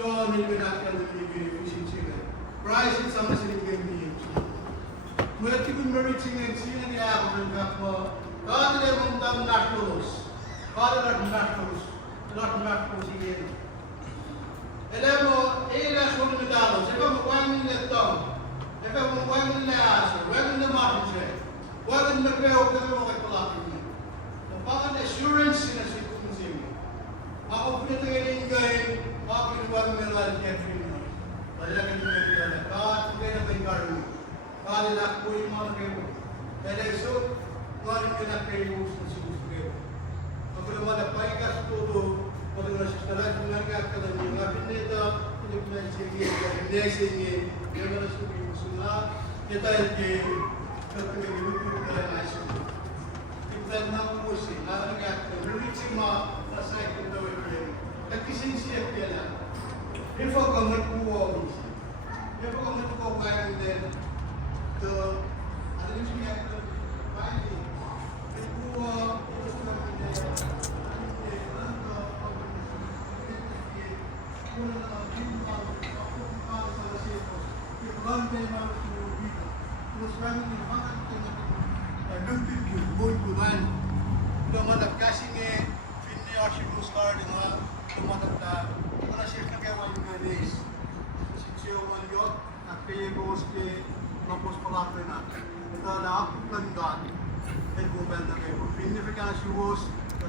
John ilminakyan ng ibigay sila. Price it sama siling ganyan. Mula tipong maritsingin sila ni ako ng kakmo. Kada na mong tam naktos. Kada na naktos. Naktos igen. Alam mo, ila sa mga dalos. Eba mo kwangin na tong. Eba mo kwangin na aso. Kwangin na makinse. Kwangin na kweo kami mo kay palakin niya. Napangan assurance sila sa itong sila. Ako pinatangin ngayon. Ako pinuwag mo na Cathrine. Talagang yung kailangan. Kahit kaya na may karoon. Kahit na po yung mga kayo. Kaya so, kahit ka na kayo sa susunod kayo. Ako naman na paikas po ito. Ako na siya talaga kung nagkakalan niyo. Ngapin na ito. Pinipinay sige. Yung mga susunod yung sunod. Ito ay kayo. Kapag nag-ibig na lang ay sunod. Tignan na ako po siya. Nagkakalan. Reaching mga pasay kung gawin kayo. Nagkising siya kaya lang. If I come to all these, if I come to go back and then the I think we have to find it. The poor,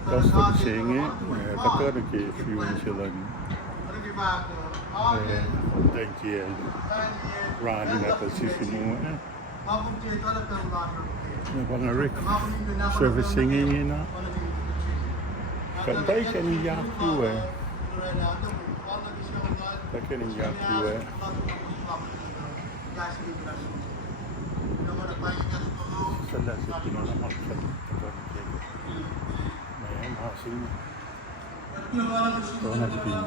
Kastuksengi, takarki fyunchilan. Denkiel, Ronnie natasisimu. Bangarik, servicing ina. Kantay kani yakue. Takani yakue. Sanda si pinanamak sa Mayroon hasil. Ito nagbibig.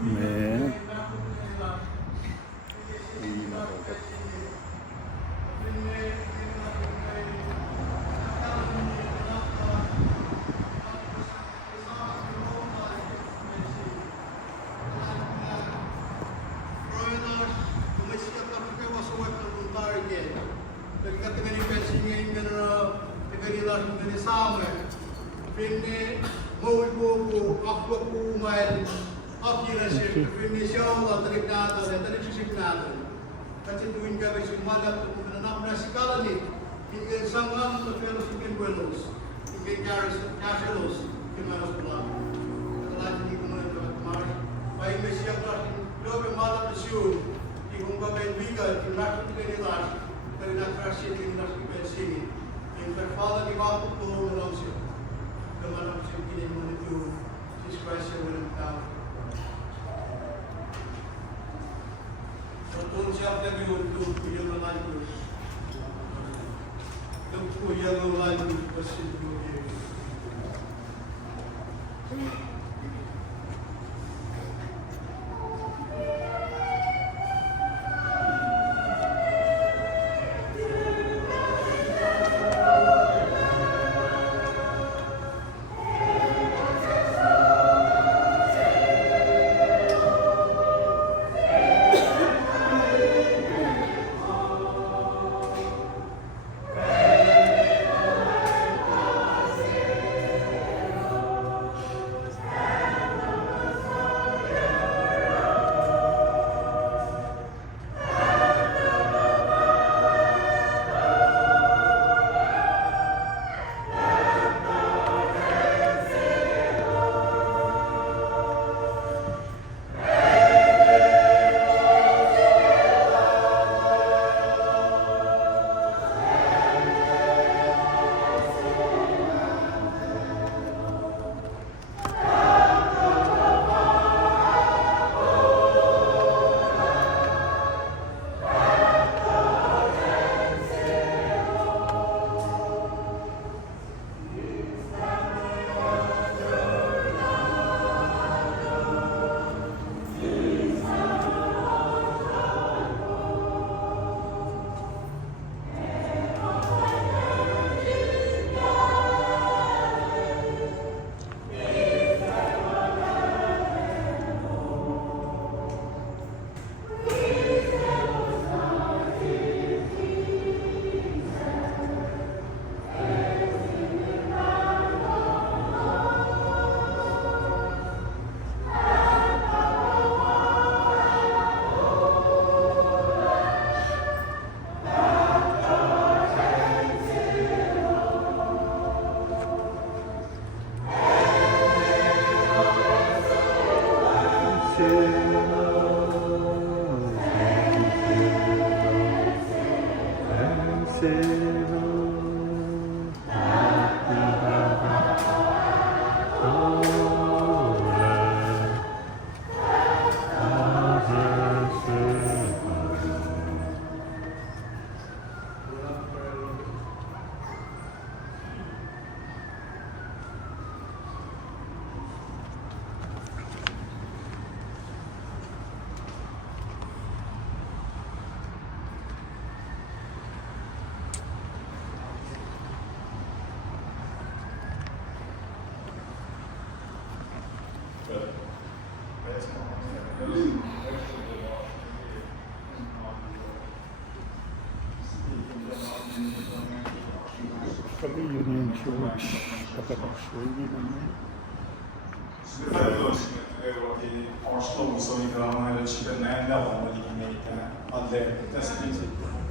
Mayroon. Hindi na dapat. Kasi tuwing kami sumalap at nanap na si Kalani, hinggang sangam na felos hinggang buenos, hinggang casualos, hinggang manos pula. Katalan hindi ko muna ito at Mars. Bahay may siya klas, lobe malap na siyo, hinggang babay bigal, hinggang nakit ka nilas, kaya nakrasya hinggang nakit singin. Hinggang pala ni Bapo po na lang siya. Kamanap siya kinay mo nito, Jesus Christ siya walang tao. Don't you have to do your language? Don't put your language, but she will give. Kami yun yung church. Kapag-actually naman.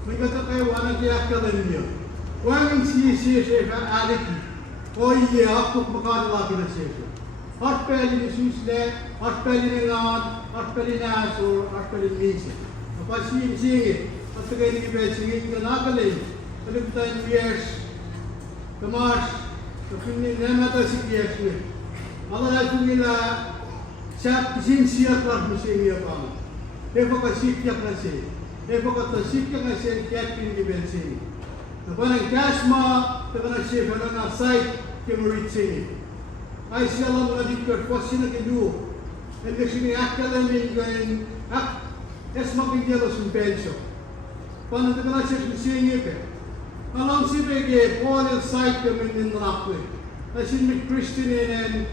May katakayawan ang kiyakalan niyo. Huwag siya aliki. O iya, aktok makadalaki na siya. Harpeli ni Susle, harpeli ni Nod, harpeli ni Asur, harpeli ni Misi. Napasingit, at tagay ni Kibet, singit ka nakalay. Kaliptan years, Kamas, kapini nemata si years ni. Allah na nila, siya siya klart mo siya niya pa. Eko ka sikyak na siya. Eko ka sikyak na siya, Cathrine Kibet siya. Napanang kasma, taga na siya, pero na site, kimurit siya. Ay siya lang mga dikkat po siya nakilu. And kasi ni akalamin ngayon, es makikita sa pensyo. Paano taga na siya siya niya ka? Alam siya peke, Paul yung site kami ninrakwe. Ay siya may Christian and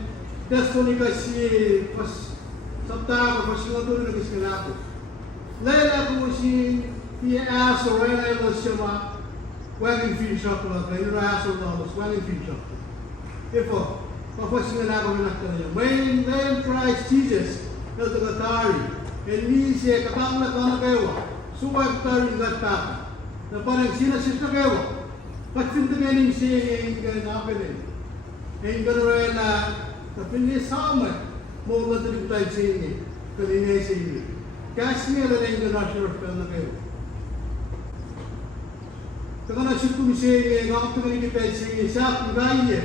destiny ka siya, pas sabta ko, pas siya doon na kasi kalapos. Laila ko siya aso, wala yung siya wagon field shop lang, kaya yung aso dollars, wagon field shop. Ifo, papasya na ako na niya. May Christ Jesus, na tagatari, and ni siya katang na kayo, suwag tayo yung gataka. Na parang sinasis na kayo, patsintinganin siya yung ganapin. Yung gano'n na, tapin niya sama, mo na tayo tayo siya niya, kanina siya niya. Kasi niya na yung national film na kayo. Saka na siya kumisiya niya, ngakap ito kanina tayo siya niya, siya kung gaya niya,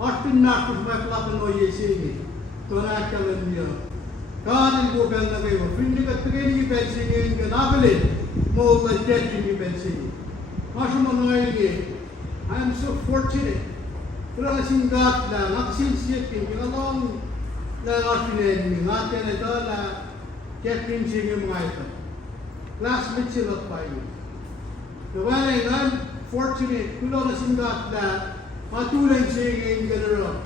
Artin na kung may plato no siya niya, ito na akalan niya. Kanin ko film na kayo, hindi ka tagay niya tayo siya niya yung ganapin. More like that in Bensi. I am so fortunate. Pero kasing God na, nakasinsit yung pinalong na nakapinin, natin ito na Cathrine siya yung mga ito. Classmates sila pa yun. So when I'm fortunate, kung kasing God na patulang siya yung gano'n.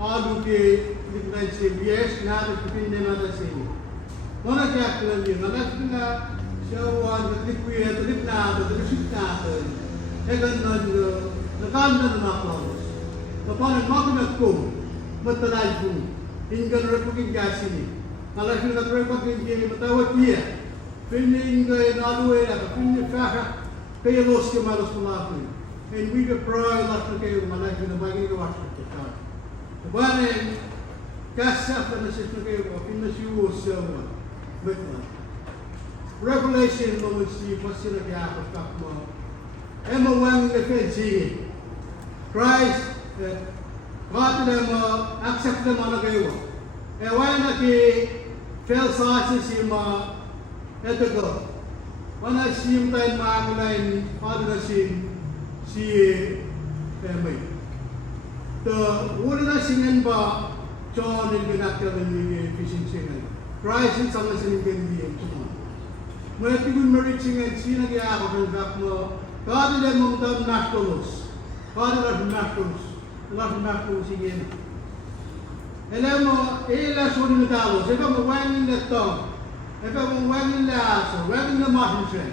Alu ke, lignan siya, yes, natin kapinin natin siya. Mga Cathrine yun, natin na so, naglikwiya, talip na, naglisip natin. Eh, ganun, nakanda na nakakos. So, parang makunat ko, matalay ko. Hindi ganun rin paging gasin eh. Alas yung nagre paging matawag niya. Pining naluwe na, pining kaka, kaya los ka malos malapin. And we will pray lot na kayo, malaki na bagay ka wash na kita. So, parang, kasap na nasis na kayo, pinasiyo sa wikla. Revelation moments si pasira kaya ako kakmo. Emo wang defense Christ God na mo accept na mo na kayo. Ewan na ki fail sa si ma eto ko. Wana si mo tayo maakulain Father na si Emay. The wala na singen ba John in binakya na yung fishing singen. Christ in sama sa ningin niya. Mula tigun maricingan sina kaya ako ng kakmo, kada na mong tam naktolos, kada na naktolos sigin. Alam mo, suri na talo, saka mo wangin na tong, saka mo wangin na aso, wangin na mahinsen,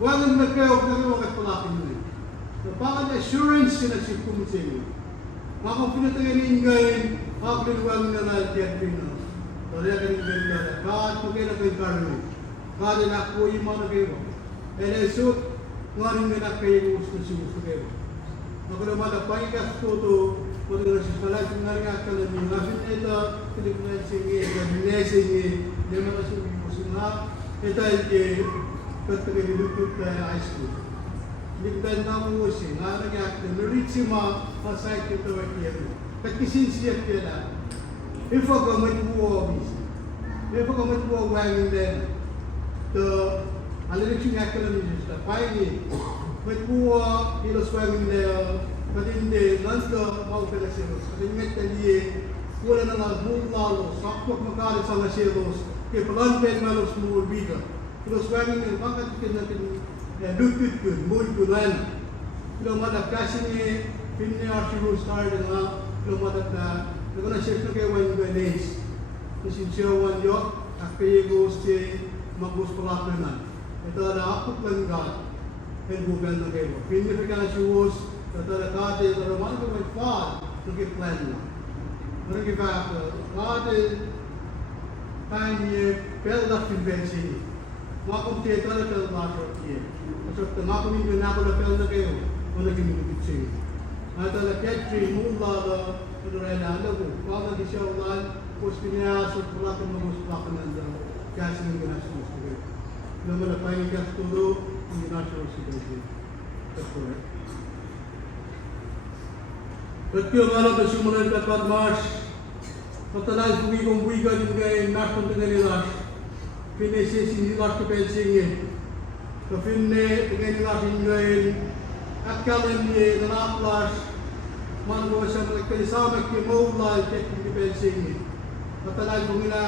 wangin na kayo katpalapin mo. Napakang assurance sila si kumisin. Ako pinatagayin ngayon, ako pinawangin na lahat yan pino. Kaya kanin ganda na, kahit mo kayo na kayo karami. Kada na po yung mga kayo. And I so, ngayon na kayo gusto kayo. Ako naman, ang pangikas ko ito, kung nasa salat, yung nga ka lang yung nasin ito, Filipino singi, Gabine singi, Lema na singi Musunga, ito ay katagal lupit na high school. Ligdan na mo si, nga nagyakta, naritsi ma, pasay kito at yan. Kakisinsiyak kaya if I go with war, if I go with war, wagging then the election academics, the pioneer, with war, he was wagging there, but in the lunch the mountain seals, but in Metal, wala na lang mong lalo, sakto makalit sa naselos, kaya palantin malos mo bigla. He was wagging there, bakit natin lupit good, mood good land. Kilo madagkasin ni, pinni archiro started na, kilo madagka, nagana-shift na kayo one days. Kasi siya one yok, kaya gusto mag-gusto pala naman. Ito na akot lang God, and bugan na kayo. Pinni pa ka na siya ito na kate, ito na man ko may fad, nag-plan na. Nag-iba ako, kate, tayo niya, pero dapat pinsi. Mga kumtiyata na pero lahat niya. So, mga kuminyo na ako na pero na kayo, wala kinigit siya. Ito na Cathrine, mula ito rin na alam ko. Kaya di siya ulan, kung pinasok, wala kang mag-usplakan ng kasi ng ginastos ko. Naman na pahingi ka sa tulo, hindi ginastos ko siya. That's correct. But kaya nga lang na simulan ka 4 March, patalay kong buwigan yung gaya national na nila, pinesis hindi lang ka pensingin. Kapinne, tingay nila yung gaya, akalan niya, nanaplas, mango siya magkalisamag kay Mawla, check yung dipensing. Matalay kong nila,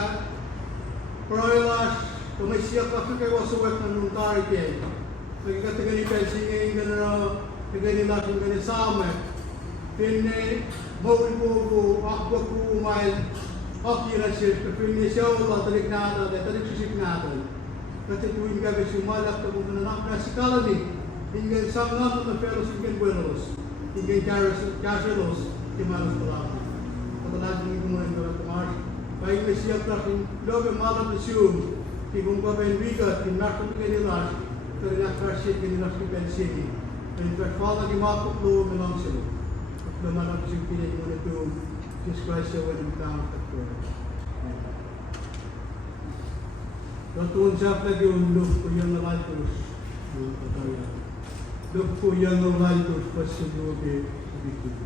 Proilas, kung may siya kasi kayo wasuwet ng nuntari kayo. Nagkatagal yung dipensing ngayon gano'n, tagay nila yung kalisamag. Pinne, Mawla, akwa ko umail, akiran siya, kapinne siya wala, talik natin, talik sisik natin. Kasi tuwing gabi sumalak, kung nanak na si Kalani, hinggang sa mga na pero hinggang buenos. Hinggang Caseros, Timanos Palapa. Pagkatapos ng kumuhin ko ng Mars, kaya may siya taking lobe malam na siyum, kung kapain bigat, kinakot ka nila, kaya nakarasip ka nila sa Pensini. And in fact, father kimakot lo melang sila. At naman ang siyang pinag mo na ito, Jesus Christ siya when I'm down at prayer. Tatuan siya pala yung look ko yung nalatos, yung katayan. Look po yan ng lightos pa sa loobe sa bikini.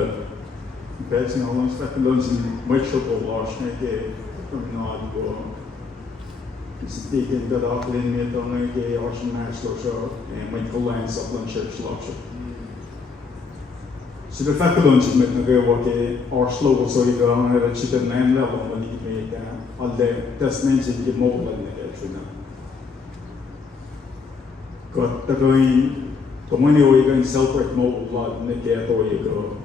But basing on ons dat ons moet so oplos net om nou go. Dis teken dat ook in met dan net als national so en met Collins op dan church lots. So the fact that ons met nou wat our slow so die gaan het sit in een level van die mee al die testments die mogelijk net nou. God dat wij Tomani o ikan celebrate mo blood ne kaya to iko.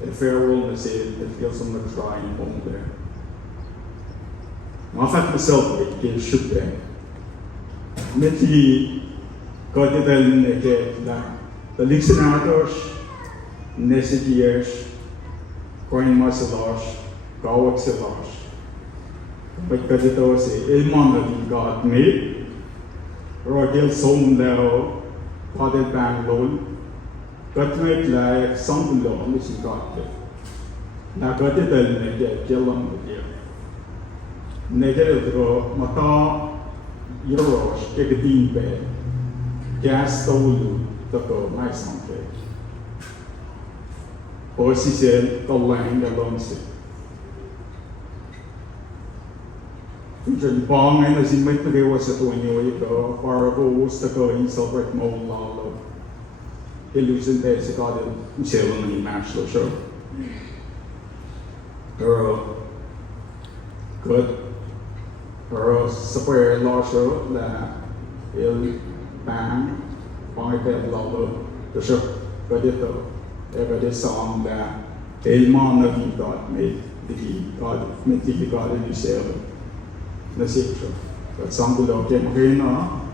And farewell na say it feels some like trying home there. Ma fact myself it should be. Meti God ital ne kaya na the listeners nesitiers coin masalas kawak salas. But kadito say ilman na di God made. Rodil som leo Father Bangalore, Cathrine like something low on this got it. Now got it a negative, kill on the deer. Negative draw, Mata, Euros, take a dean bed, gas stole the go, my son. Horsey said, the land alone sick. Usually, bong and as he might be was at when you go, or was the going celebrate more law. Illusion basic got it, Michelle and match the show. Girl, good. Girl, supper law show that il bang, by bed law, the show, but it though. Ever this song that il man of you got made the God, made the God in yourself. Nasipso. But some below came here now.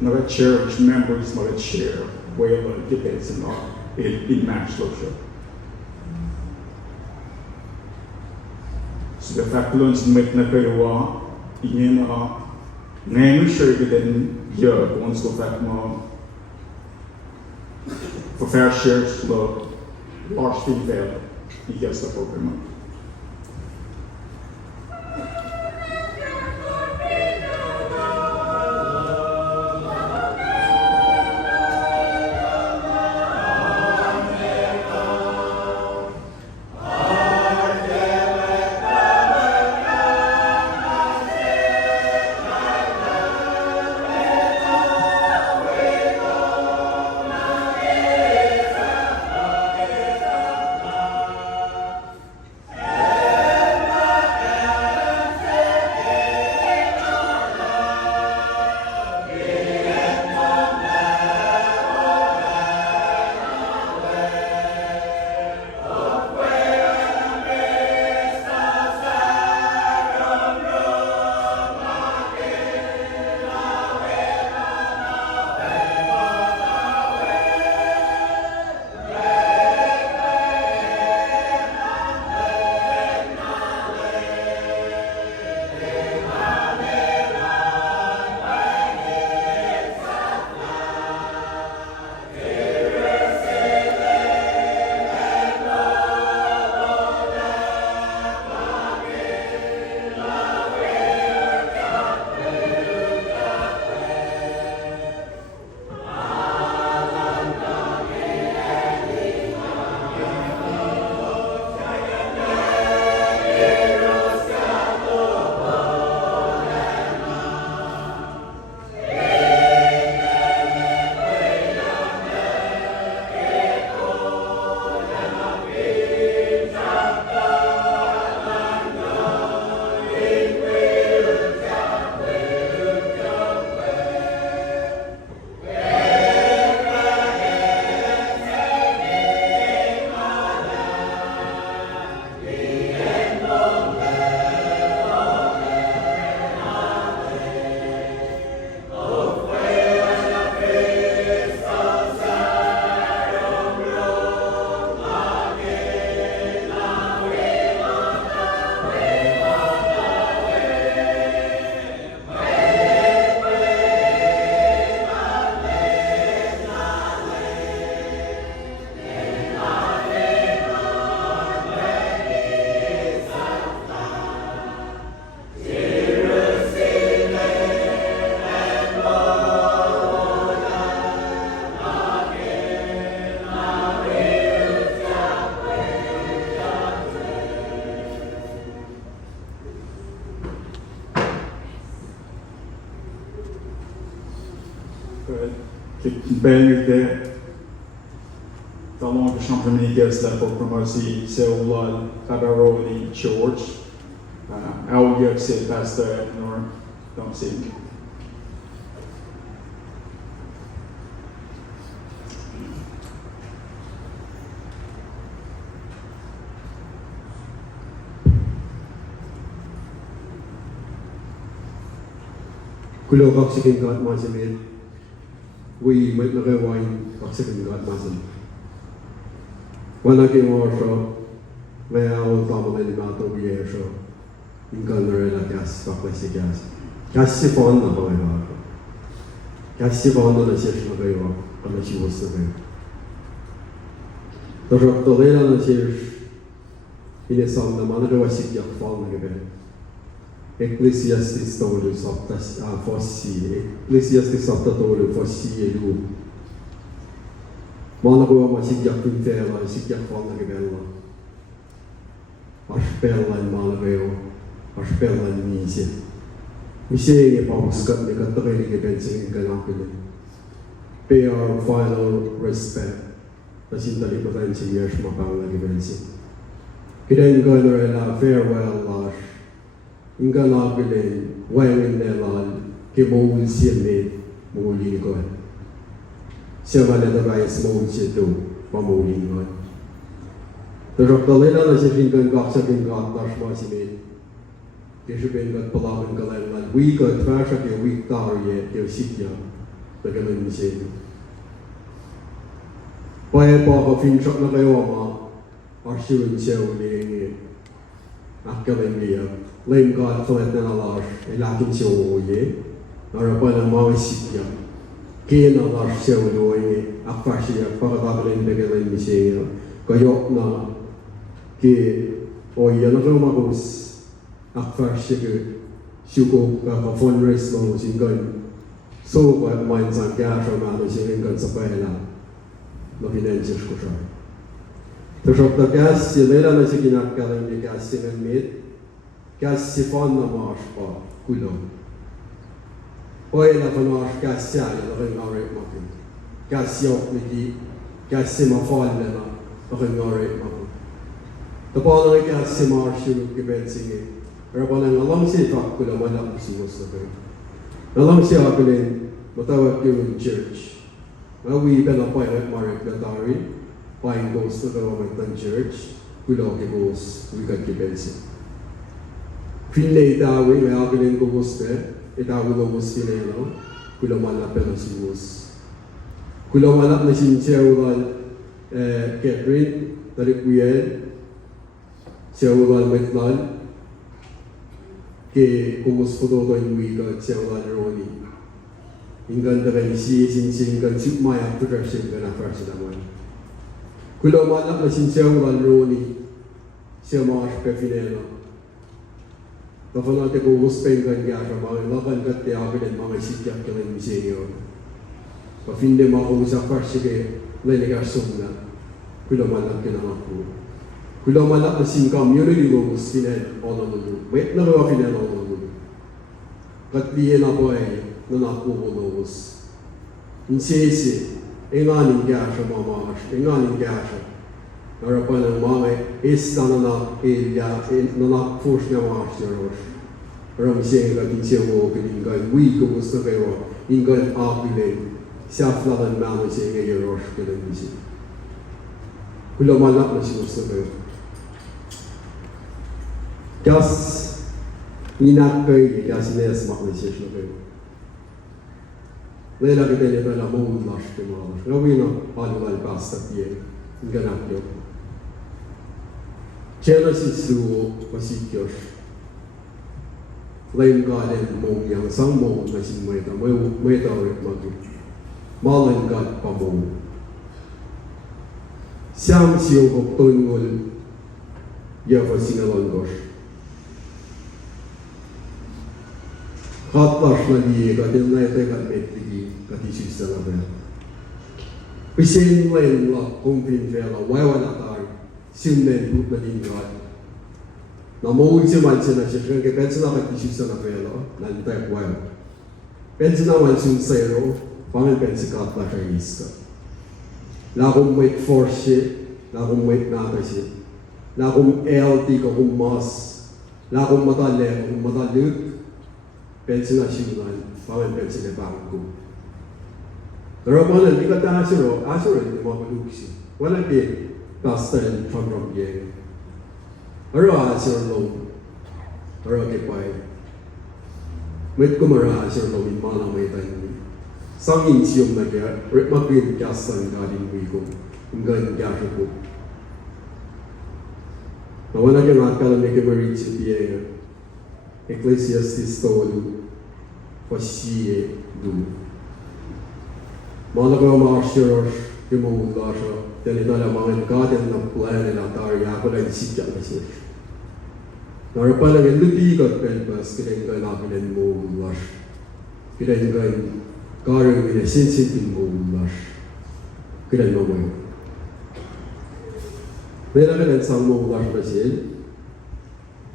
Not a church members, not a share. Wherever it depends on it match social. So the fact that make na peruwa, in ngayon sure din year once go back mo for fair shares low large thing fail. He gets the program. Ben de talon championnat la pour promotion Seoul Cabaroni Church. Audio c'est pasteur nor donc c'est Kulo vaksikin kat masemir. We might not wine vaksikin kat masem. Wana ki morsho. Mea o tamale ni mato biesho. Inkanere la gas vaklesi gas. Gas si fon na ba ya. Gas si fon na shesh na ba ya. Kana shi wosu ba. Dorok to lela na shesh. Ine sam na mana ga wasik yak fon na ga. Ecclesiastes tolu saptas fossi, Ecclesiastes sapta tolu fossi lu. Mana ko ma sigyak pintela, sigyak falla ke bella. Aspella in mana veo, aspella in mise. Mise nge pauskat ne kattare ke bensing kanakule. Pay our final respect. Tasintali potensi yesh makala ke bensing. Kiden ganarela farewell lash. Inga nagilin, wangin nelal, ke mawul siya me, mawulin ko. Siya maladagayas mawul siya to, pamawulin ko. Pero kalila na siya pingan kaksa pingan tash ma si me. Kaya pingan palaman kalala, wika, trasha ke wik tarye, ke sikya, nagalan siya. Paya pa ka finchak na kayo ama, arsyun siya uling, akkalin niya. Lame God flat na lash, ilakin siya uye, narapan ang mga sikya. Kaya na lash siya uye, akpa siya, pagkatakalin bagalan ni siya. Kayok na, kaya uye na rumakus, akpa siya ka, syuko ka fundraise mo singgan. So, kaya kumain sa kaya siya mga siya hinggan sa pahela, na financiers ko siya. Tapos na gas, sila na siya kinakalang ni gas siya ng meat, gas si fon na marsh pa kulo. Oy la fanash gas ya la ring ore makin. Gas yok miki gas si ma fon na ring ore makin. Tapos na gas si marsh yung kibensing. Pero pa nang alam si tak kulo malap si musta ko. Alam si apilin matawag yung church. Mawi ba na pa yung marek gatari. Paing goes to the Roman church. Kulo kibos wikat kibensing. Finlay dawi, may akin yung guguste, itawi gugus kinelo, kulamalap na si Gus. Kulamalap na si Siyawal Cathrine, Tarikwiel, Siyawal Metlal, ke gugus po to yung wika at Siyawal Ronnie. Hinggan na kayo siya, hinggan sipmaya, tutarsin ka na first naman. Kulamalap na si Siyawal Ronnie, siya mga kafinelo. Kapag natin kung guspeng kanya siya, mga laban kat tiyakin at mga sikyak kailan misenyo. Kapinde makausap pa sige, lanigasong na, kulamalak kinangat ko. Kulamalak na sing community mo gustinan, HONOLULU. May nagawa kinan HONOLULU. Katliyan ako ay nanakukulus. Insisi, inganing kaya siya mga inganing kaya siya. Narapan ang mga is na nanak-force niya mga siyaros. Pero siya nga din siya mo pininggan, ko gusto kayo, inggan apilin, siya flakan naman siya nga yaros kailan siya. Kulamalak na siya gusto kayo. Kas, inak kayo, kas nesmak na siya kayo. Lela kita nito na mawun lash kayo mga lash. Gawin na panual pastat yan, inggan apyo. Genesis 2, Pasikyos. Lame God and mong yang sang mo na si may tawag mag malan God pa mo. Siyam siyo ko tungol yawa sinalangos. Katlash na liye katil na ito katmetigi katisis na label. Pisin lain la kumpin vela wala tayo. Simnen buk na din God. Na mawag si Mansa na siya, kaya pensa na katisis na pelo, nantay kwel. Pensa na Mansa yung zero, Pangan pensikat la iska. Lagom wait for shit, lagom wait nata shit. Lagom LT ko kung mas, lagom matale kung mataluk, pensi na simulan, pangan pensi na bangko. Pero pangan di ka ta asuro di mapaluksi. Walang di pastel from yang. Aro asuro lo, aro kipay. Met kumara asuro lo in mana may tayo. Sangin siyong na kaya, magpin kasan galing wiko, hanggang kaya ko. Nawana kaya nga kalam na kamarin siya tiya, Ecclesiastes tolu, pasiye du. Mga ko mga asyros, yung mga ulasya, yan ito lang mga kaden ng plan nila tarya, ako lang sikya na siya. Narapan lang yung lutigot pelpas, kaya yung napinan mo ulasya. Kaya yung Karang ina sensitive mo ulas. Kailan mo mo. Nila ka din sang mo ulas na siya.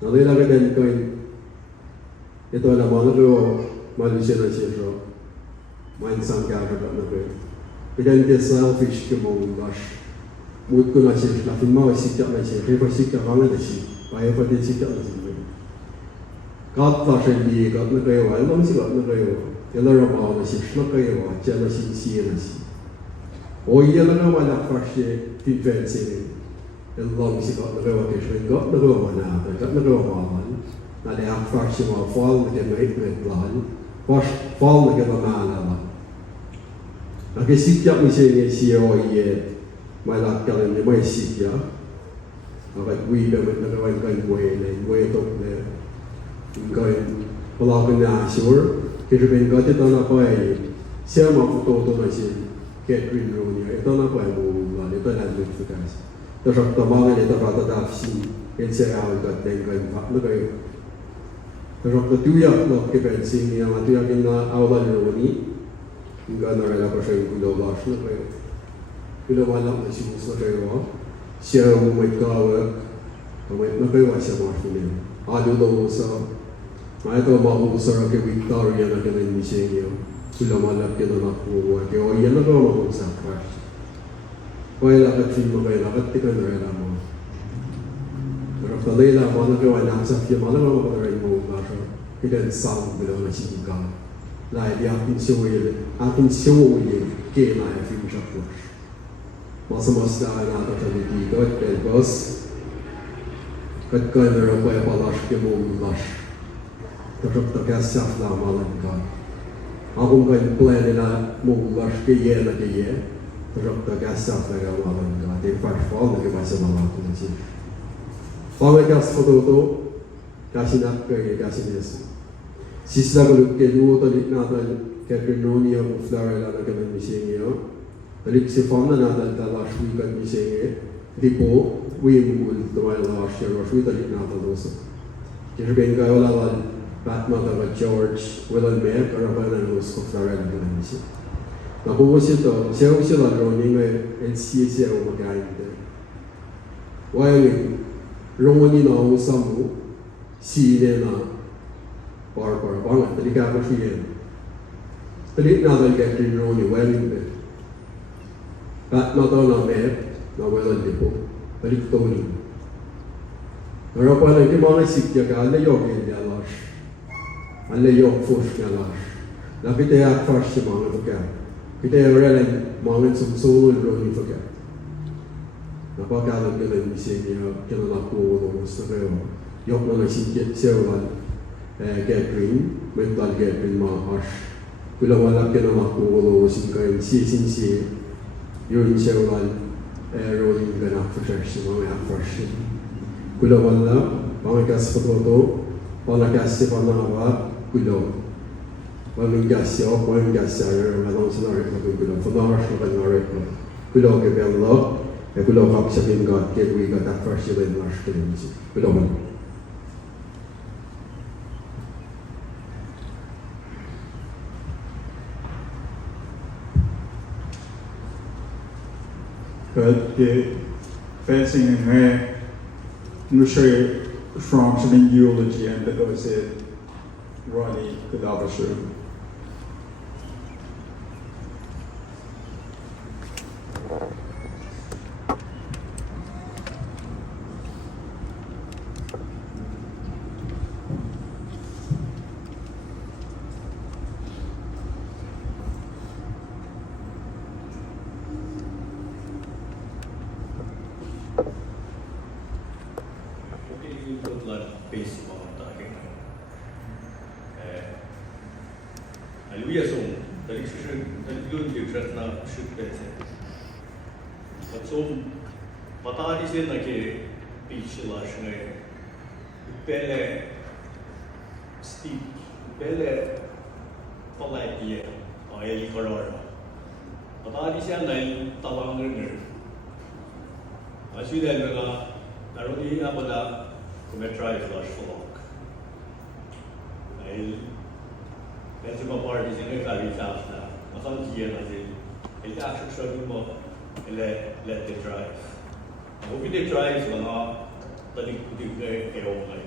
Nila ka din kain. Ito na mga ko malusya na siya so. Main sang kaya na kayo. Kailan din selfish ka mo ulas. Mood ko na siya. Lafin mo sikya na siya. Kaya pa sikya ka na siya. Kaya pa din sikya na siya. Kat pa siya hindi. Kat na kayo. Alam siya na kayo. Yalara ba na siya na kayo, siya na siya na siya. O yalara wala fashe defense long siya na kayo kasi got na kayo na got na kayo mawan. Na le ak fashe mo fall na kayo may plan. Fall na kayo maala. Nagsisikya mo siya o malak ka lang may sikya. Akat wiba mo na kayo kayo way tok na kayo wala ka na sure. Kaya ben gati ito na po ay siya maputoto na si Cathrine Ronnie. Ito na po ay mula. Ito na notifikas. Tapos tamangan ito patatap si NCR kat den kayo pa na kayo. Tapos tuyak na kipensi niya matuyakin na awalan Ronnie. Hingga na rela pa siya yung kulawas na kayo. Kulawalang na si Musa kayo. Siya umay kawag. Umay na kayo siya marfinin. Ado daw sa Maya ito makusara kay Victoria na kailan ni Senyo. Sula malap ka na nakuha. Kaya o yan na ka makusakras. Kaya lakat film mo kaya lakat tika na rin mo. Pero talay lang mo na kawa nasa film. Alam mo makataray mo nasa. Kaya sound bilang na sinika. Lai di akin siya ulit. Kaya na ay film siya po. Mas na natin sa dito. At pelbos. Kat kaya na rin kaya palash kaya mo lash. Terus terkasih lah malam kan. Aku kan plan na mengulas kaya na kaya. Terus terkasih lah malam kan. Di first fall lagi masih malam tu masih. Kalau kas foto tu kasih nak kaya kasih ni. Sisa kalau kedua tadi nada Cathrine Ronnie yang Florida lah kan misalnya. Tadi si form na nada dalam shui kan misalnya. Dipo, wimul tu ada last year shui tadi nada dosa. Jadi bengkai olah Batman of George Willan Mayer para pananus ko Florida na siya. Napupunta ito, siya lang Ronnie ngayon, siya umagayin din. While Ronnie na usam mo, siya na para bangat, tali ka pa siya. Tali na dahil Cathrine Ronnie, while din. Batman ito na Mayer, na Willan din po. Tali ko ito. Narapan ang mga sikya ka, alayo kayo niya lash. Alla jag forskar Därför det är första många för det är redan många som solen runt för det. När bara kan det bli en serie kan det på och så där. Jag när jag ser Cathrine med tal Cathrine Mahars. Kula wala kan det på och så kan se June ser väl rolling den här försöken och jag försöker. Kula wala många kas foto wala kas på några kula. Walang gasya, walang gasya, walang sinarik na kulo. Fanaras na kanarik na. Kulo ke bello, e kulo kap sa pingat ke we got that first year in last year. Kulo man. But the fencing in here, nu kör från som en geology and det Ronnie could avsluta. 也送，但是论就是那是别的。我从把大的些那个比起来是那别的 steep 别的不来的啊，也一个人啊，把大的些来打完人儿，啊，虽然那个，但是你阿不达，我们 drive 了是不？Penso che poi bisogna fare il casta, ma sono chiaro che il casta c'è un po' let the drive. Ma come drive sono da di che è un po'.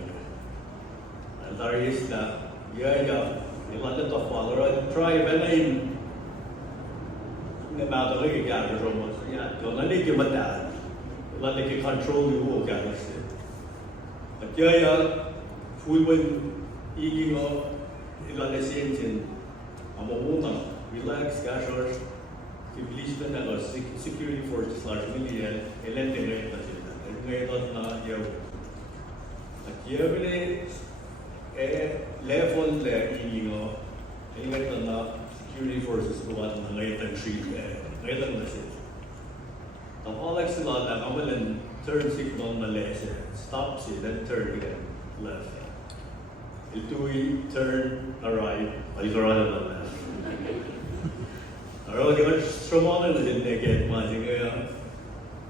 Allora sta, il lato da fare, allora drive è in ne ma da che gara romo, non è che mata, non è che control di wo gara se. Ma full when igino ilan esentin ama ona relax gashor kiblisten ala security forces largely elente reta jeta elente na yau akiyabile level le igino elente na security forces ko wat na reta tree reta na sit the alex la na amalan turn signal na lese stop si then turn again left. Do we turn right? I'll go right on that. Rồi cái vấn số món là gì để cái mà gì cái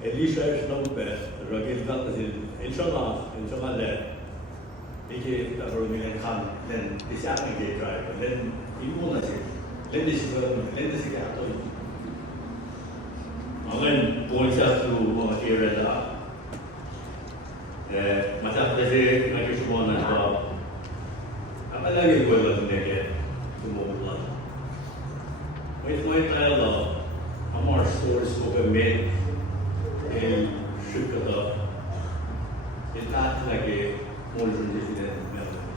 Elisha is no bad. Rồi cái vấn là gì? Inshallah là cái rồi mình làm nên cái sáng ngày cái drive nên ibu là gì? Lên đi cái thôi. Mà mình buồn sao tu mà cái rồi đó. Mà sao cái gì cái số món là apa lagi gue buat mereka semua lah. Mereka kalau amar stores over med, syukur dah. Kita lagi mungkin di sini memang.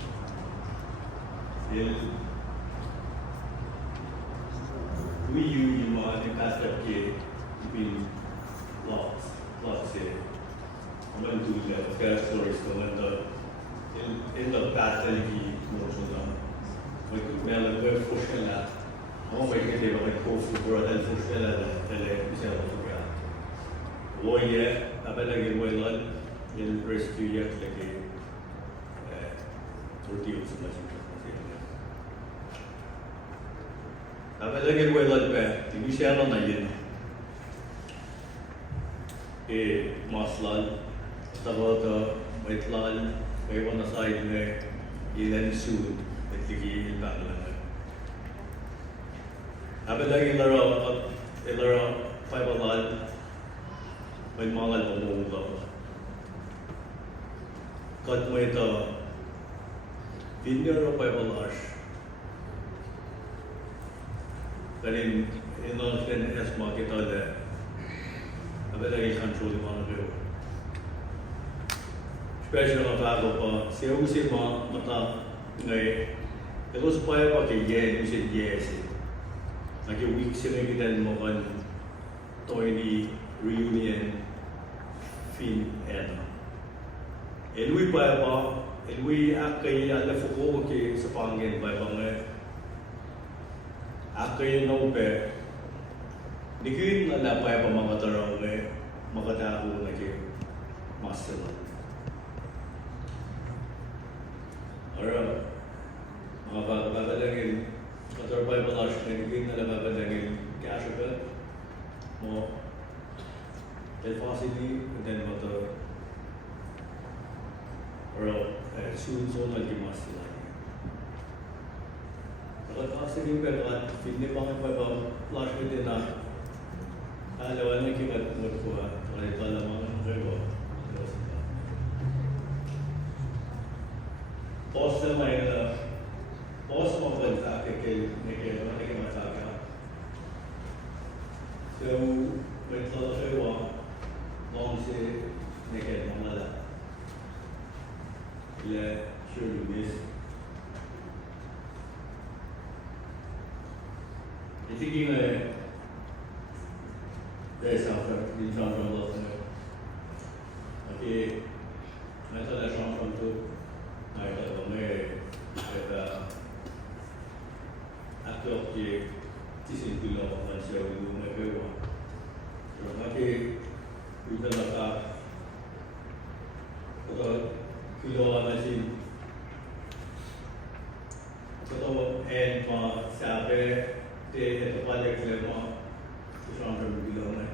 We use more the concept ke bin lots se. Kamu tu le, sekarang stores kamu tu. In the battle ki motion we mela we fushela o we ke deva we kofu bro dal fushela tele bisela fuga wo ye abela ge we lan il rescue ye ke torti us ma abela ge we lan be ti bisela na yin maslal tabata wetlal we want to side में इलेन सूद इतनी इल्बान अब लगे इलारा फाइबलाल when malal pemula kat mo ito dinero faibalash dalin ino sen esma kita le अब लगे control mana Special of Agapa, se usi mata ngay, terus paya pakai ye, usi ye sih. Lagi week sih kita makan toy di reunion fin ada. Elui paya pa, elui akai ada fokus ke sepanjang paya pangai. Akai no pe, dikin ada paya pa makatarang ngay, makatahu lagi masalah. Orang apa lagi kalau Bible harus dengan dalam apa lagi cash apa mau telefasi dan motor orang susun lagi masih lagi kalau telefasi ni berkat fitness bangun Bible last week na ada orang kita buat kalau itu lama berapa Boss mai boss mo banta ke mata ka so when thought I long se neke mala le sure miss thinking there's after in front of us okay I thought I saw from to I don't know, aktor que dizem que não vai ser uma vergonha. Mas que o da cá, que não vai ser Kalau end ma sabe te project le ma kushang ter bilo na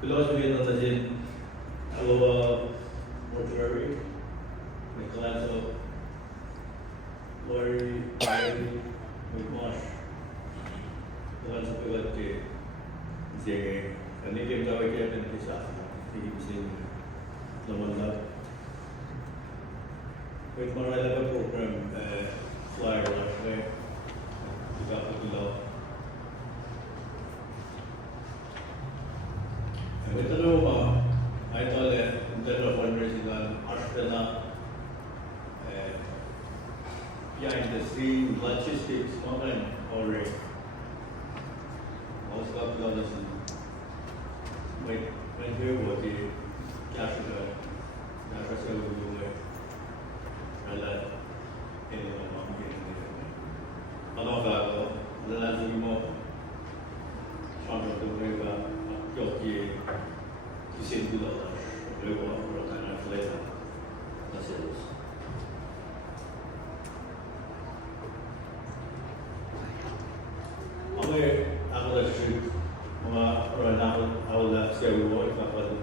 bilo so ye na jin alo mortuary ne class of lori fire with mosh class of te je ani ke tawa ke pen ke sa ti sin no manda with more level program flyer last way. We got the below. And with the Roma, I thought that instead of fundraising on Ashtana, behind the scene logistics, online already. Also got the others when we were the cash sale we were Allora, nella primo quando doveva gli occhi ti senti da devo portare una fletta da sedos. Allora ci ma ora alla sia vuoi fare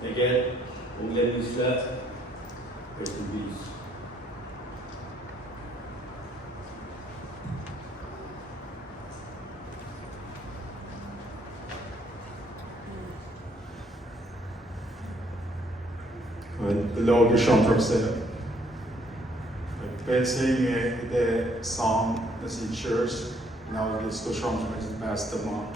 neget uglendisler Beş. Below the chanter sale. Basing the song, the teachers, now this the chanter is the best one.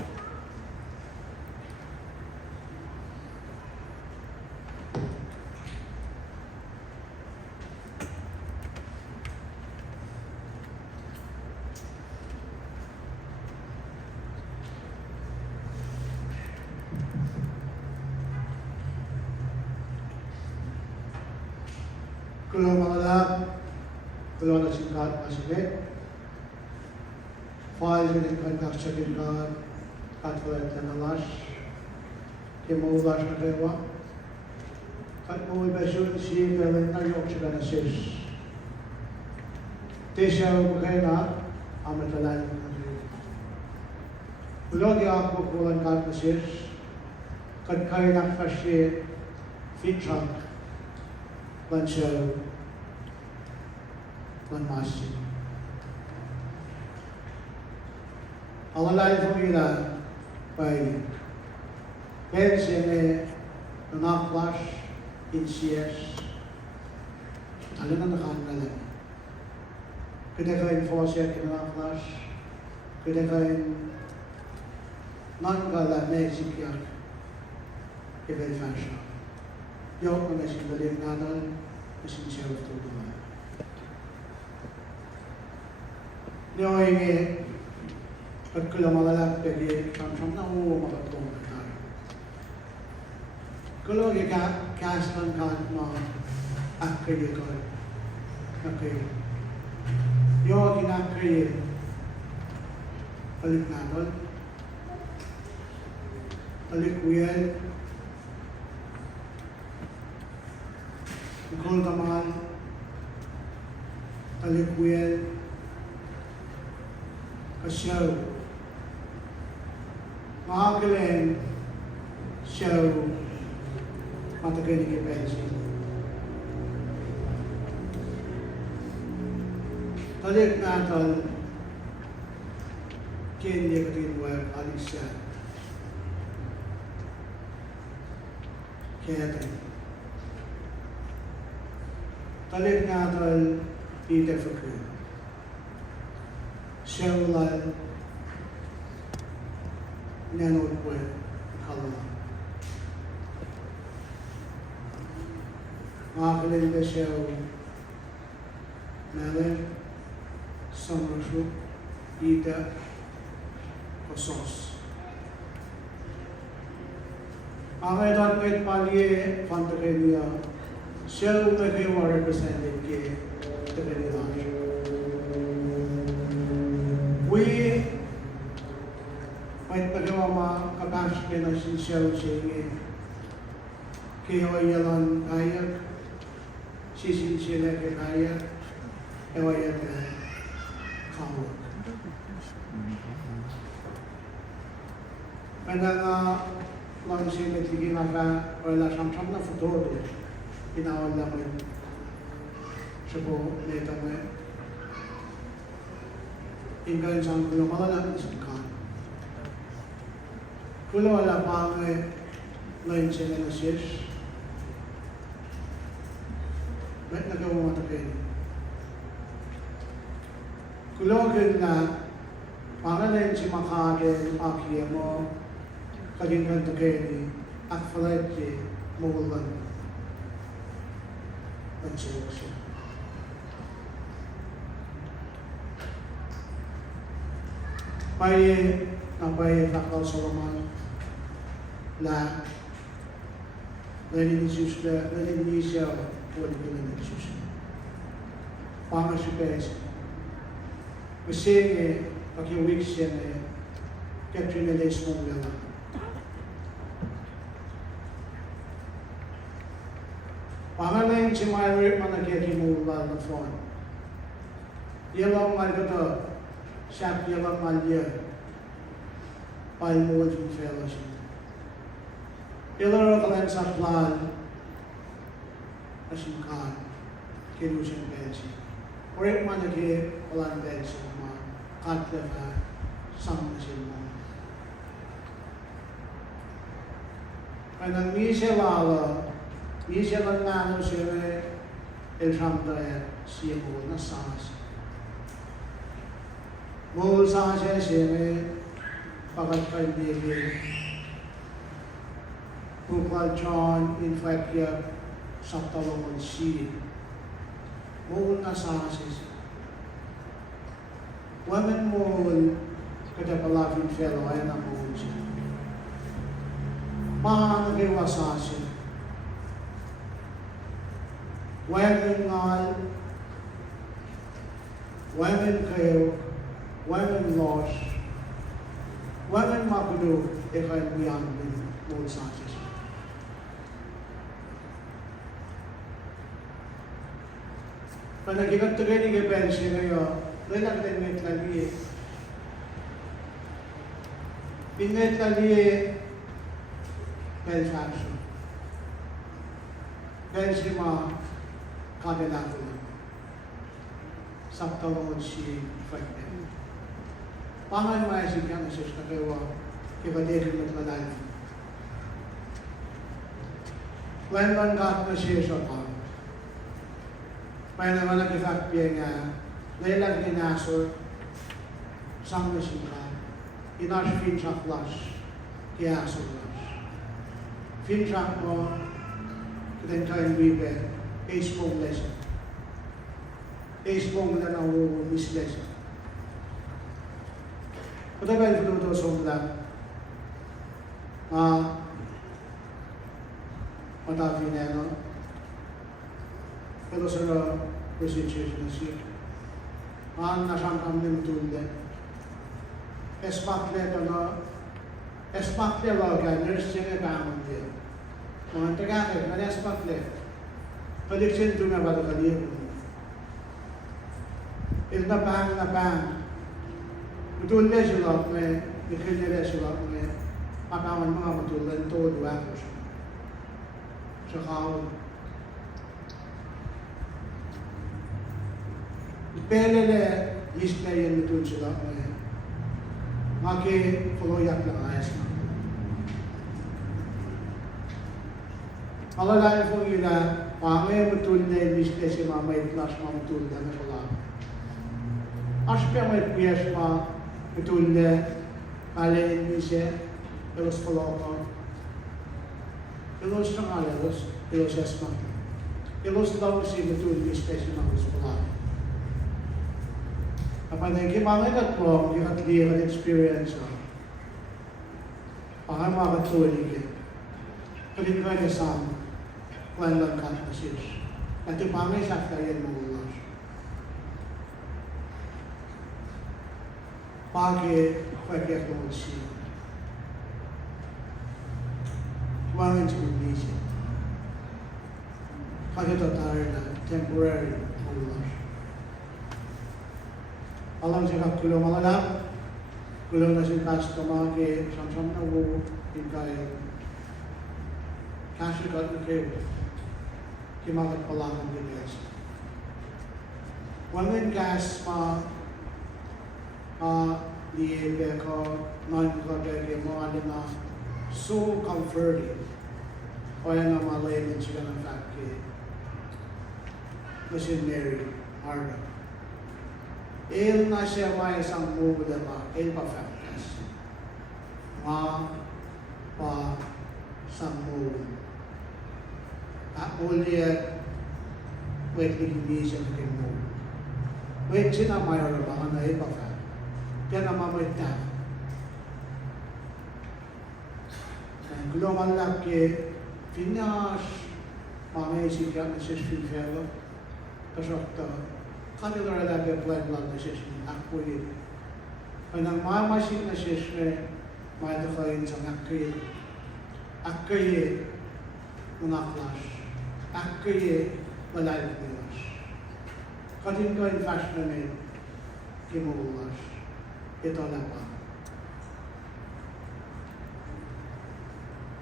Kalau mengalami kalau ada singkat masih file ini kan nak cekkan Cathrine dan Alas yang mau ulas mereka kan mau besok si kalian nak yok cekkan asis desa bukanlah amat lain kalau dia aku bukan kan asis kan kaya nak fasih fitrak one show, one master. Our life formula by Pence in a knock flash in CS. Alin ang nakakala. Kita kain force at knock flash. Kita kain non-gala magic yak. Ibel fashion. Yok na si Daling Nadal, kasi siya ito naman. Niyo ay pag kulamalak pagi samsam na makatong tayo. Kalau kita kastan kan mo akay ko, akay. Yo kinakay balik Nadal, balik Kuya. Kung kaman talikuyan kasyaw makakaling syaw matagay ni Kipensi talik natal kindi katinwag alisya kaya Talik natal Peter Fakir. Shawlal Nanod Wet Kalala. Makakalin ba siyaw Melin, Summershook, Ida, Kosos. Makakalin ba pali Fantakelia Shell में भी वो represented के तकरीबन we wait pagawa ma kabash pina sinsyaw siya kaya yalan ayak sisinsyala kaya ewa yak kawak Pendanga lang sila tigil naka wala samsam na futuro inawal namin siya po neta mo ingay sang kulo makala isang kan kulo wala pa ngay lain sila na siyas ba't nagawa matapin kulo gin na pangalan si makade akiya mo kagingan takeni at falayt ki mawulan ang siya. Paye nakal Solomon la Leninisiya wali Leninisiya. Pangasipes masing pakiwik siya na Cathrine mong lala. Pangalan si Myrick managyan mo lalo na phone. Yalang malgata siya yalang malya palmo yung fellowship. Ilang kalan sa plan asimkan kinusin bensi. Or managyan walang bensi ma katla ka sang nasin mo. Kanang misa lala Isya lang nano siya el ramdaya siya mo na sahas. Mo sahas siya pagat kay bebe. Bukal John in fact ya saktalong siya. Mo na sahas siya. Waman mo kada palaging fellow ay na mo siya. Mahanagawa sahas siya. Women ngal, women kayo, women loss, women makulo ikay biyang mo sa atin. Panagigat to gani ke pensi ngayon, lelang dinit lagi. Pinit lagi pensi. Pensi ma kabilang saktalong si Franklin. Pangan maisip yan siya na kayo ibadiri matlalan. When man got na siya sa pang. May naman nag-ifakpiya nga lelang inasor sang nasimkan. Inas finchak las kaya asor las. Finchak mo then kain bibe Facebook lesson. Facebook na miss lesson. Katagal ko ito sa ulan. Matafi na no. Pero sa situation na siya. Nasang kami ng tulad. Espakle loga, nurse siya nga bangon din. Mga tagakit, mali espakle. Prediction tu na baru kali ini. Ilna bang. Betul le sulap me, dikhne le sulap me. Pakawan mga betul le to dua ko. Sakau. Pele le list na yan betul sulap me. Maki follow yak lang ayos na. Allah lain po ila Pangay betul na liste si mama itlas ma betul na nakulang. Aspya may piyas ma betul na alain ni siya elos koloko. Elos na nga elos esma. Elos daw si betul liste si mama kolang. Kapag nagkimangay katlo, yung at experience pangay mga katulig Kalin ka niya sa Kailan ka na siya. At yung pangay sa kayan mo ulas. Pagi kwek no si. Wangan to be Pagi to na temporary ulas. Alam siya kulong malala. Kulong na si pastor magi samsam na wo ikay. Kasi kat na kayo. Kimakat pala ng bigas. Wangan gas di beko non-contact mo na so comforting. O yan ang malayan siya ng fact Mrs. Mary Arda. Il na siya may isang move na ba? Il pa factors. Ma pa sang move. At ulit wait hindi siya nag-move. Wait siya na may araw na il pa factors. Kaya namamagta. Global lab ke Finnish mamesi kaya na siya finfelo. Kasokta kanila lab ke plan lang na siya akkulit. Panang mamasik na siya may dakayin sa nakkulit. Akkulit unaklas. Akkulit malayang bilas. Kadin ko in fashion na kimulas. Ito lang pa.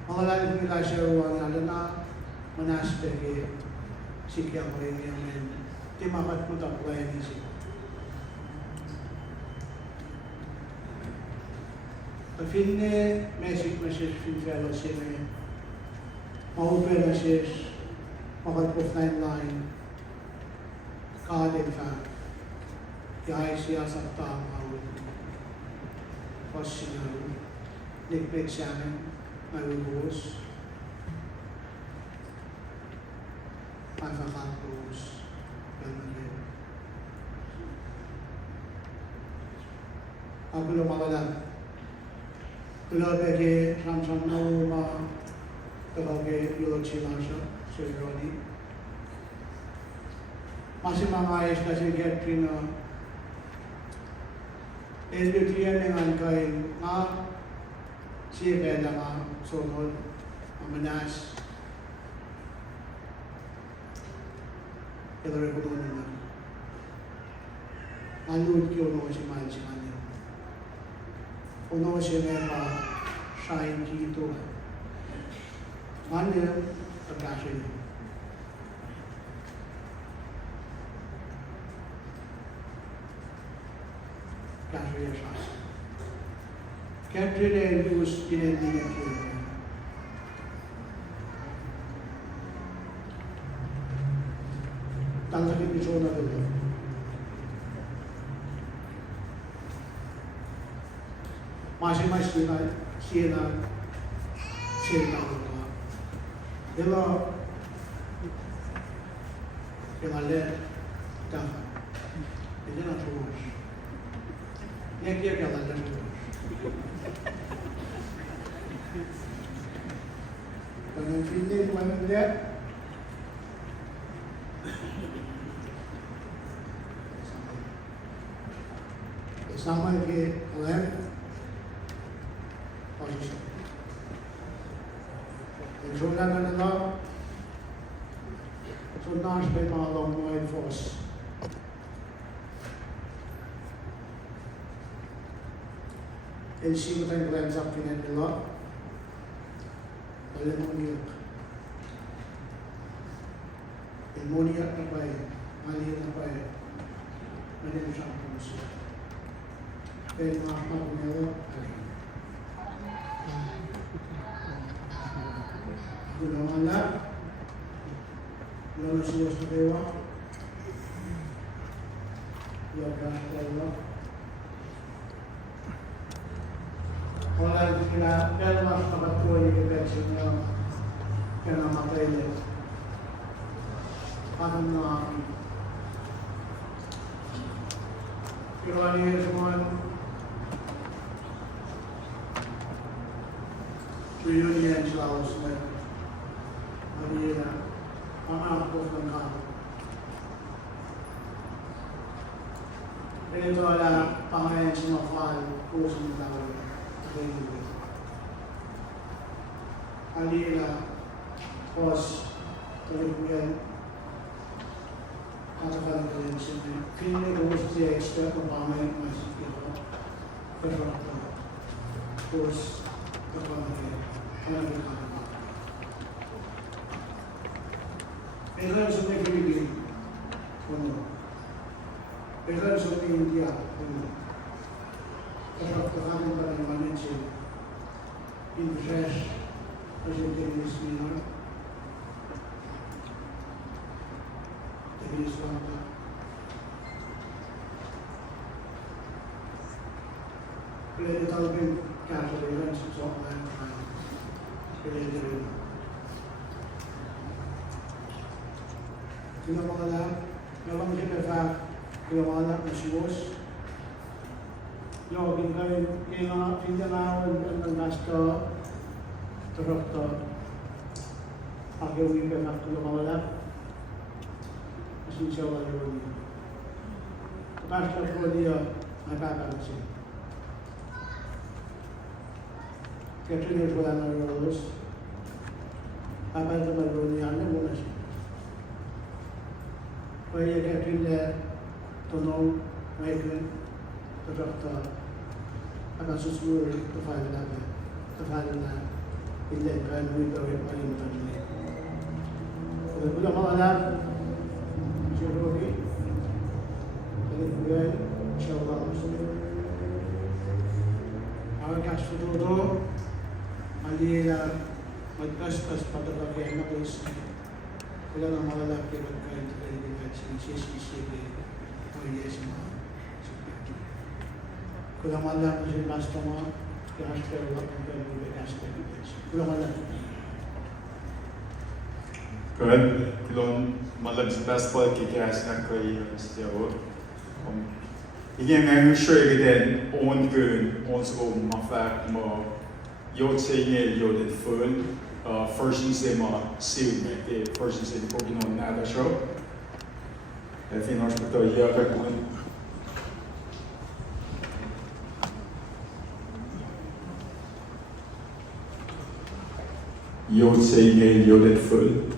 Mga lalim nila siya ruwang lalo na manaspeke sikya ko rin yung timakat mo tapuay ni siya. Pag-finne, mesik na siya finfelo siya na mahupe na siya makatpuf na yung line kadin fa yahay siya sa tama Passion, Nick Shannon, my rules, my fakat rules, Ako lumawalan. Kula bagi samsam na uma tagage yulochi masya, Sir Ronnie. Masih mga ayos na si Cathrine SBTN yang kain siya kaya nga sunod mamanas pero ko doon na alud ko no si man si kanya uno siya nga shine dito manya pagkasya Cathrine siya. Cathrine ay news kinendingan ko. Tanggapin ito na dito. Masih siya na dito. Dilo, yung alit, dapat. Hindi na tuwas. Yang dia jalan dan dengan sini mana dia sama ke left position. Controlan adalah sunnah sebagai malam wide force. El sino tayo plans up pinadala. Alam mo niyak. El mo niyak na pa maliit na pa maliit siyang puso. Pero mga pagmelo, gulungan na. Gulungan siya sa dewa. Yagan sa dewa. Wala sila, kaya mas nakatuwa yung depression na kaya namatay niya. Parang na pero ano yung semua reunion sila sa Manila, ang akos ng kapo. Ganito wala pangayan sa mga file, puso ng tao, available. Alila, pause, talagyan, katakan ko rin siya. Kanya ko siya expert ng pangayan ng mga sikito, pero ako, pause, katakan ko rin, katakan ko. Kailan sa may Philippines, kailan sa may India, katakan pa rin manage in fresh, presenting this minor. Is one of the Talbin Cathrine, it's all land time. Related. Kinamala, nalang kita kinamala na siwas. Yo, kinanawan ang nasta tarakta. Agawin ka na kinamala. Inshallah, Ronnie. Pastor Ronnie, nakakapansin. Cathrine is wala na Rose. Kapag naman Ronnie, ano muna siya. Kaya Cathrine na tunong, migrant, tatakta, at susunod, tafala na, ilan ka na may gawin palimutan niya. Kung wala mga alam, Ronnie, kemudian insyaallah akan sudah alila magkastas pada bagian na is wala nang mga lalaki magkain tayo dengan sisi-sisi o yes mga kulang malam kasi basta mga kinaster wala kang pwede kinaster kulang malam. Good. Kulon malam sa basketball kikas na ko yung siya. Igen ang sure den on gun on so mafak mo yo tsenge yo det full first se ma sil med det first se på någon nära show. Det finns också då jag kan gå yo tsenge yo det full.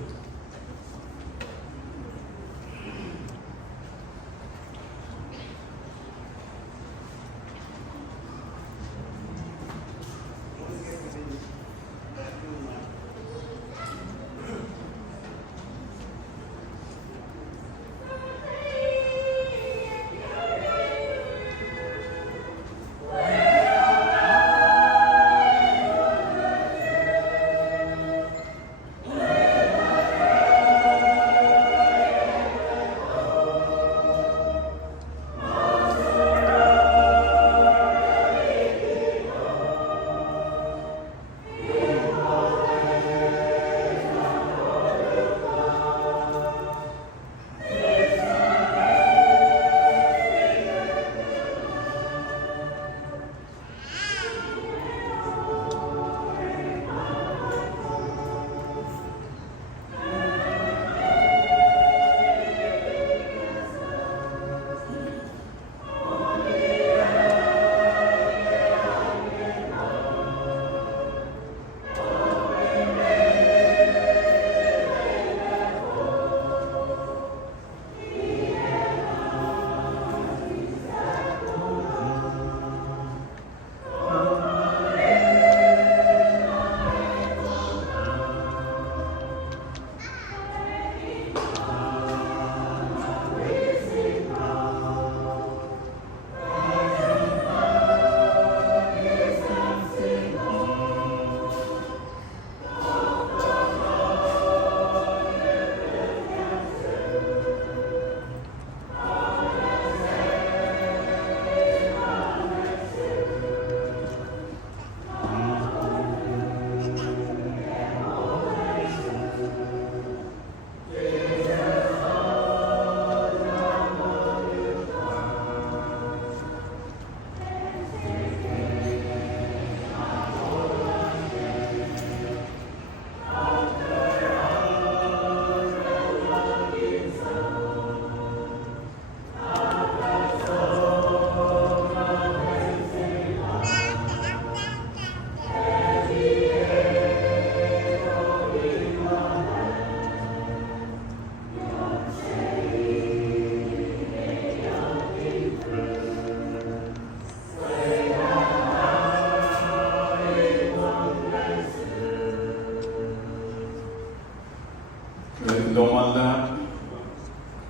Lomala,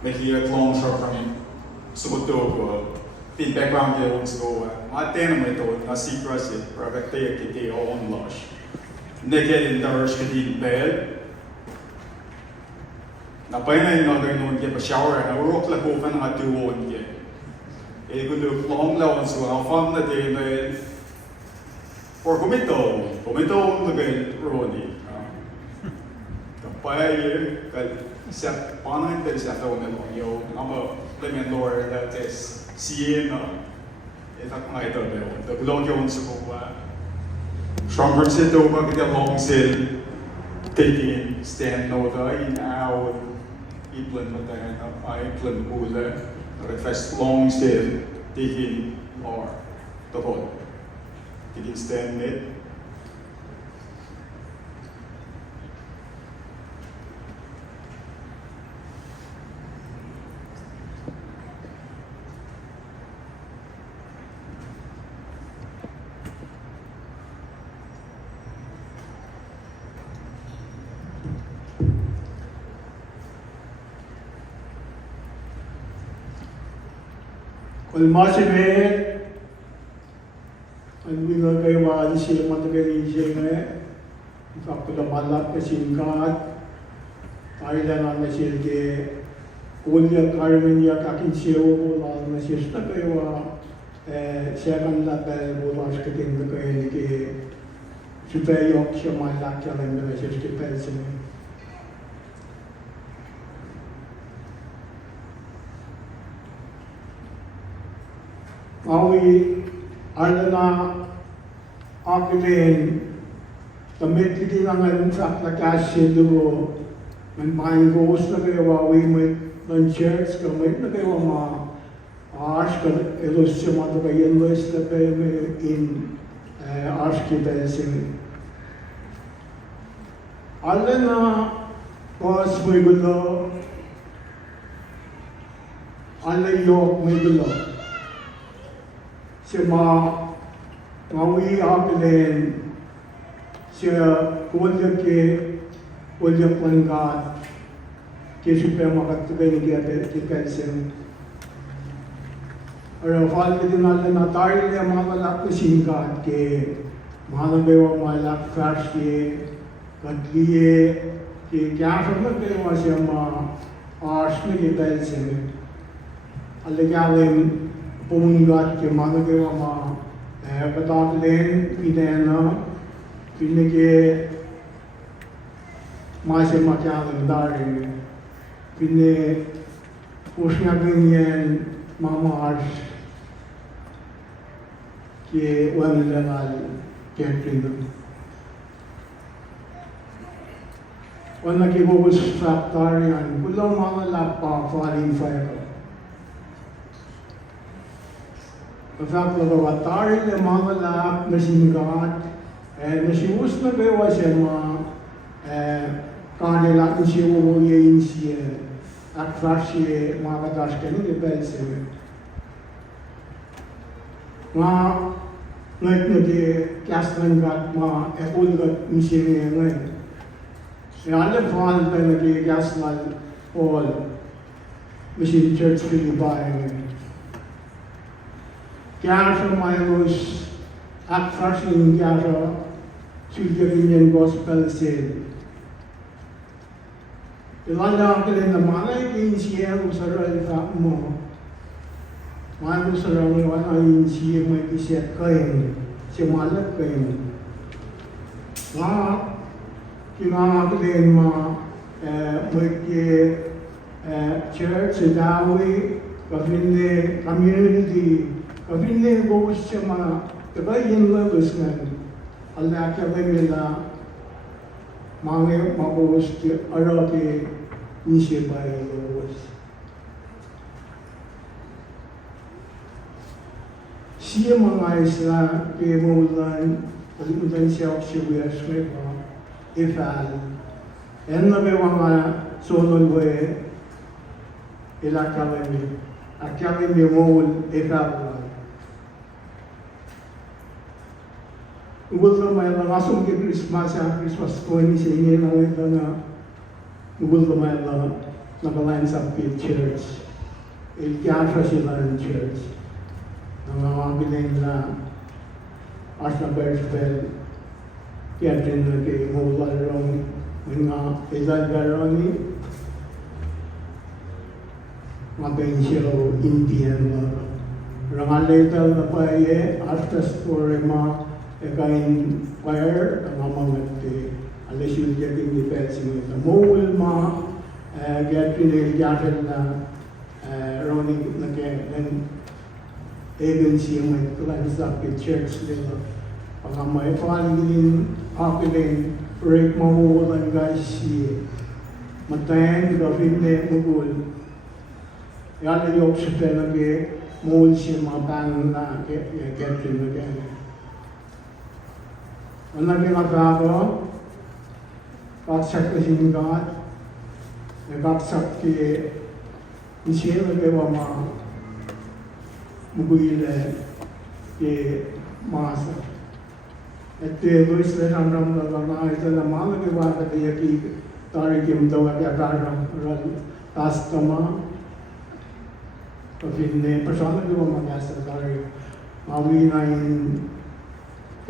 Mahia Clonshaw from Subuto, the background here wants to go. My tenament, a secret, perfect day, on lush. Naked in the Rushkadin bed. Na paina yung mga ganun kaya pa-shower na urok lang ko pa nga tuwon kaya. Eh kung doon long lawan so ang fun na day na or kumito na ganyan Ronnie. Kapaya yun siya paano hindi siya tawag na lang yung ama lang lower that is siya itak nga ito ba yun. Daglog yung sa kuwa. Stronger siya ito pag long sale taking stand over in our Iplan Matayan, Iplan Ula, refresh long still, taking or the whole. Taking stand mid. Ulmasime, ang mga kayo maalis sila matagayin siya nga, ipagpadamalap na singkat, tayo lang na sila ke, kuliyak karamin niya kakin siya o lang na siya na kayo, siya kan label bulas kating na kayo ni ke, supayok siya malak siya lang na siya ke pelsin. Awi alana akilen damit kiti na ngayon sa lakasya do man pangos na kayo awi may church kamay na kayo ma ash ka elos siya mato kayo elos na kayo in ash kita sin alana pas may gulo alayok may gulo siya mawi akilen siya kuwalya langkat kaya siya makatugay ni kaya sin Arafal ka din natin na tayo niya mga kalak na singkat kaya mga bewa mga lak crash kadliye kaya siya bewa siya ars na kaya sin alagalim Pungat ke mana ke wama batat len pidana pinke masih macam lendari pinne usnya genyen mama ars ke wan legal Cathrine wana ke bos factorian pulau mga lapa falling fire Pagkat nagawatari ng mga lak na singkat, nasiwas na gawa siya kanila kung siya umuyayin siya at fresh siya mga kadas ka nila dahil siya. Ngayon na di Cathrine kat ekul kat siya niya ngayon. Siya alam fahal pa na di Cathrine all machine church Pilibayan ngayon. Kaya siya mayroos at first in kaya siya Sulgarian Gospel said. Ilan lang kaya na malay kain siya usara ita mo. May usara mo ay siya may kisya kain. Siya malap kain. Nga kinakakilin may church, dawi, kafinde, community, kafinde bos siya tabayin labas nga. Allah kaya nila mga mabos arati nisya bayan labas. Siya mga isla kaya maulan alimutan siya siya pa ifal. Yan na may mga sunod ilakawin akawin ni maul ifal. Ubod na may langasong kay Christmas ko ni sa inyo lang ito na Gulgamela nag-alliance up with church. Ilkiatra sila ng church. Nangangabilin na Asna Bershbel, Cathrine na kay Ronnie, mga Izal Ronnie, Mabencio Indian Rangalaital na paye, Astas Torema, Ekain Fire, ang mga alas yung jating defense mo ito. Mowil ma, Cathrine Ilkiatra na Ronnie na kaya, agency yung may plans up with church nila. Pagka may paligin, hapilin, break mamuwalan guys si matayan, gawin na mugul. Yan na yung sa talaga, muul siya mga pangang na Cathrine na kaya. Ang naging kaksak na sinigat, nagkaksak siya na kayo mga mugile ke masa. Ete Luis le ramram na ita na mga nagawata kaya ki tari kim dawa kaya karam tastama kapinne persona nagawa mga sa tari mawi na yung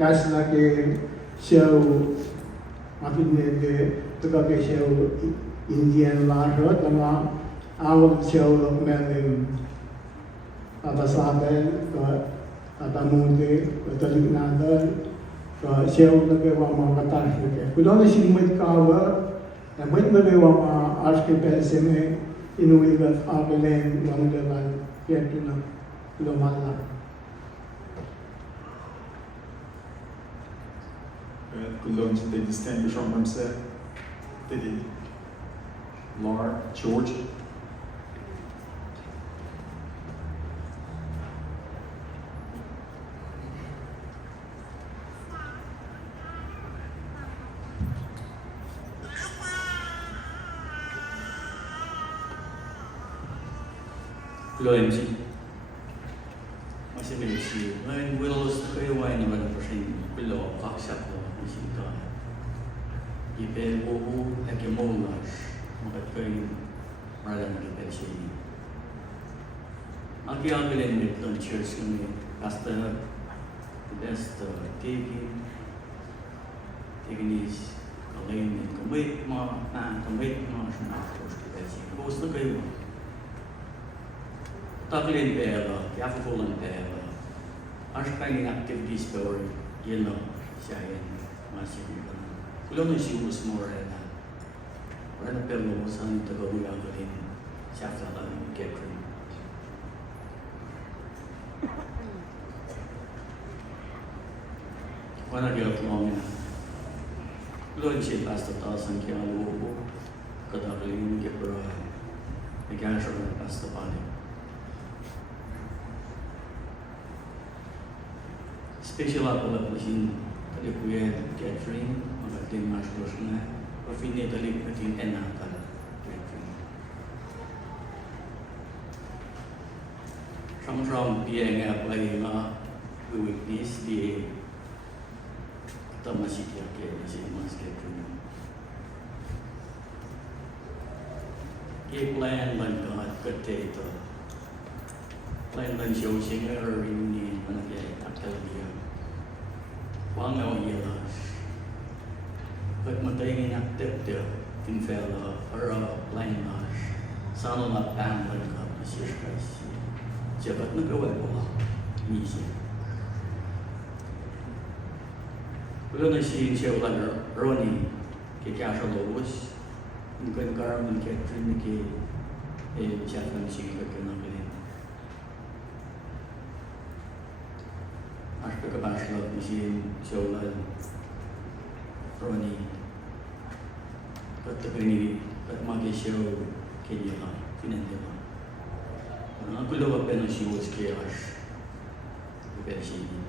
kasla ke siyaw kapinne ke tuka ke siyaw Indian larot na awag siyaw lokmelim Sabel, Tamude, Talinadal, Shell nagawa mga katasya. Kung na siya may kawa, na may nagawa mga archipelsime, inuwigat apelen, yung dalan, kaya na lumala. Kulon to the distinguished from himself, Diddy, Laura, George. OMG. Masih benci. Lain Willows kayo wine naman po siya below kaksak ko masih ka. Ipel buhu lagi molas makat kayo malam ipel siya. Aki ang bilin mit ng church kami pastor best taking is kalain kamay mga kamay mga sinakos ipel siya. Kung gusto kayo Taglin pera, yafulan pera. Acho que activity story, you know, siya yan, masih kita. Kulo na siya us more na. Wala na pero mo sa nito gawin rin siya sa lang Cathrine. Wala gyud mo na. Kulo siya basta tasan kaya lubo. Kadaglin kebra. Ikaw siya basta panik. Special ako lang po siya talikuyan Cathrine, magating mas na, pafinit talik natin enakal Cathrine. Samsung dia nga pa nga weakness di tamasik ya kaya si mas Cathrine. Kaya plan lang ka kate ito. Plan lang siya siya nga rin managay akal dia. Wang ngaw yelas. But matay nga naktip tinfela or line mash. Sana na pan lang ka siya kasi. Jabat nagawa ko misi. Wala na siya wala Ronnie kaya siya lobos. Mungkin karam ng Cathrine kaya siya kan siya kakinabilin. Acho que acabaste lá de mexer seu lado, Ronnie, para te permitir, para te manter seu que ele lá, financeiro. Não cuidava apenas de os que acho, o perseguir.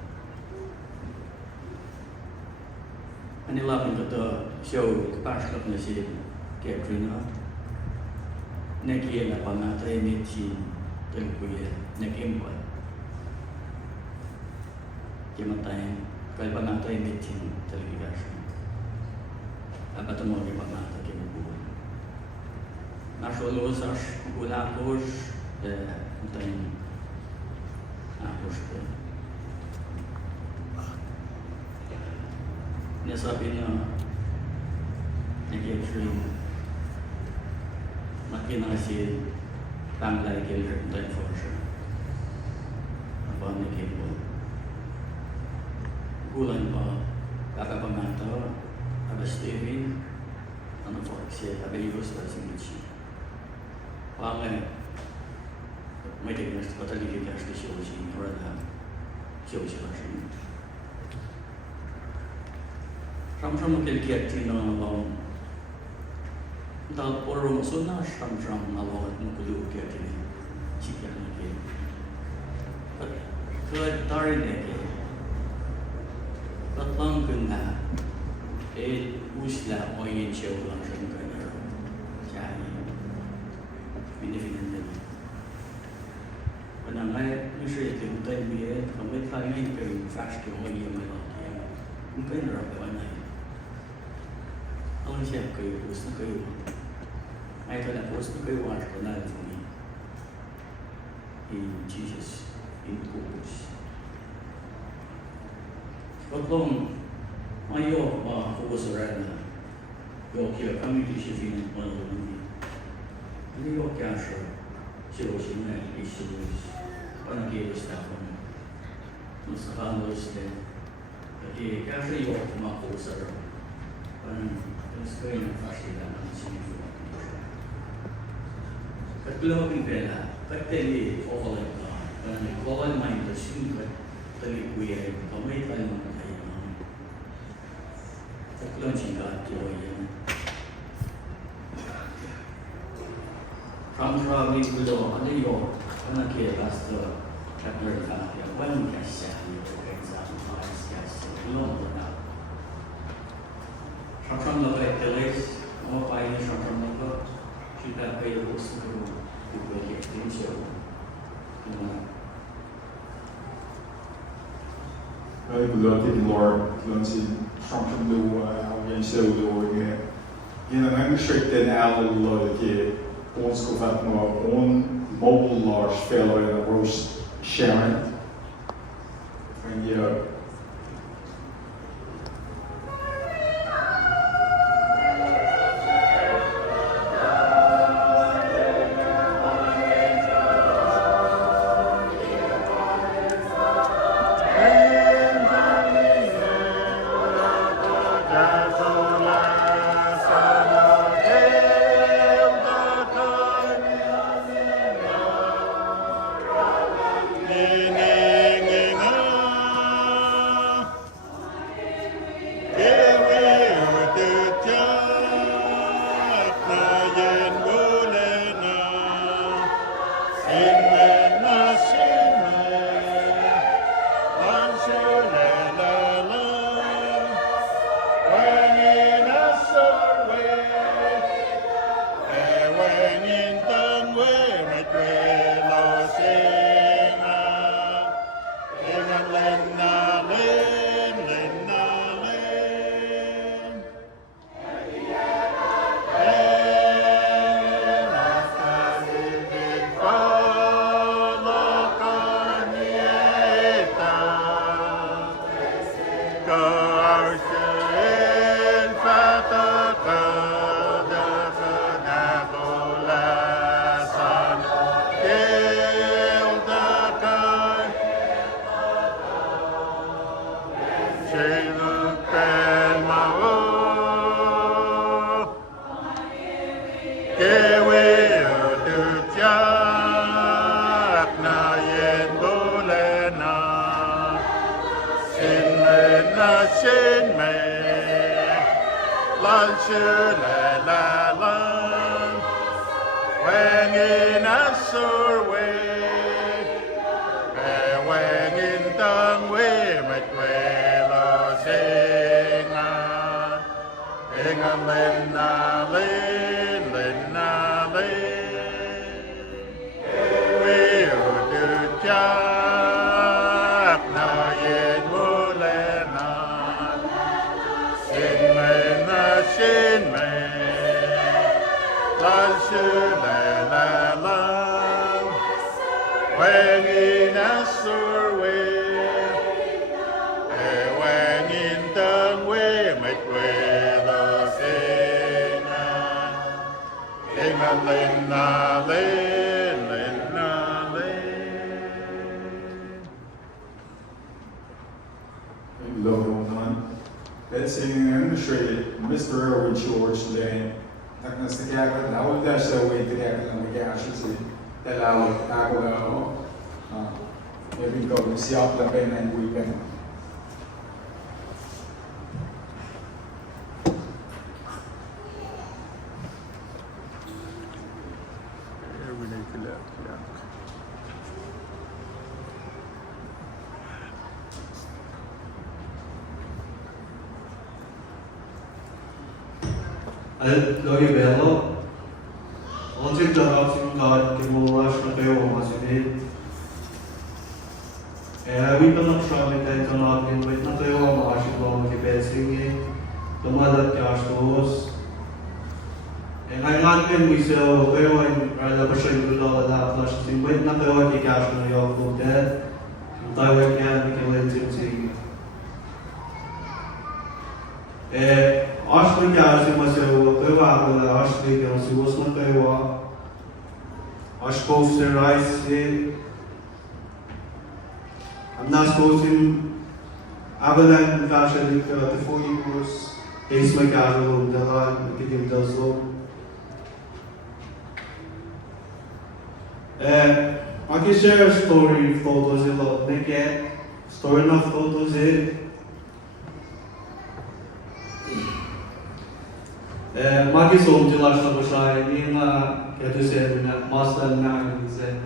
Ani lá para te seu capaz de mexer Cathrine, naquele na panata e meti tranquilo, naquele pai. Kimatay, kaya panatay meeting talaga siya. Apa temo di panatay kinubuhay. Нашел лосаш, гуля кож, там, кожка. Не сабина, не гепшин, макина си, там лай гелер, дай форша. Абан не гепо. Gulan pa, kakapamata, abastevin, ano forksye, abelius, rasimichi. Pangay, may tignas kataligi kash di shoji, rada, shoji kashi. Sham kilkiati na along. Dal poro masuna, sham along at mukulu kiati, chikan again. But good darin again. Tatlong ganda, usla o yin siya lang siyang ganyan. Kaya binifinan din. Panangay, yung siya yung tayo biye, kamay tayo ngayon kayo fast yung mga yung mga kaya. Yung kayo narapawan na yun. Ang siya kayo, post na kayo. Ay ito na, post na kayo, watch ko na for me. In Jesus, in Kubus. Tatlong mayo KOSRAE na yok ya community shifting HONOLULU. Hindi yok kaya siya siya na issues panagkilos na ako mas nakalos din. Kasi kaya siya yok KOSRAE. Parang mas kayo ng fasila ng sinifo. Katlong pela, kateli overlap na. Parang nagkawal mind na siya kateli kuya kamay tayo mga tatlong singkat yun. From traveling below, ano yun? Ano kaya basta Cathrine kaya? Walang kasya yun. Example, kasya. Below mo na. From the way delays, mga payo siya from the book. Kita kayo gusto ko ibalik din siya. Wij beloven Lord, beloven Trump do alguém seu do é. E não é mexer tem ela do que ons govat no mobile large fellow in a roast Sharon. And yeah. Let's sing and trade Mr. Erwin George today. Tak na sa kaya na wala siya way kaya na mag-action si dalawag ako na ako. Maybe go siya la pena and weekend. Lori Bello, once darab simkat ke morash na kayo masinid. We pa nagshamit tayo natin, wait na kayo ang maasip lang mag-ibesing lumalat ka astos. Ngayon natin, we sell kayo ang rala pa siya yung lalala na siya wait na kayo ang ikash na yung kudet. Yung tawag niya, mikilin simsing. Ashley kaya si Maseo, kayo ako na Ashley kaya si Wasman kayo Ashko si Rice I'm not supposed to Avalan fashion the 4 years Ace my casual dalan tikim daso I can share a story photos a lot naked story na photos Maki som jilash na siya, hindi na kaya siya na master na hindi siya.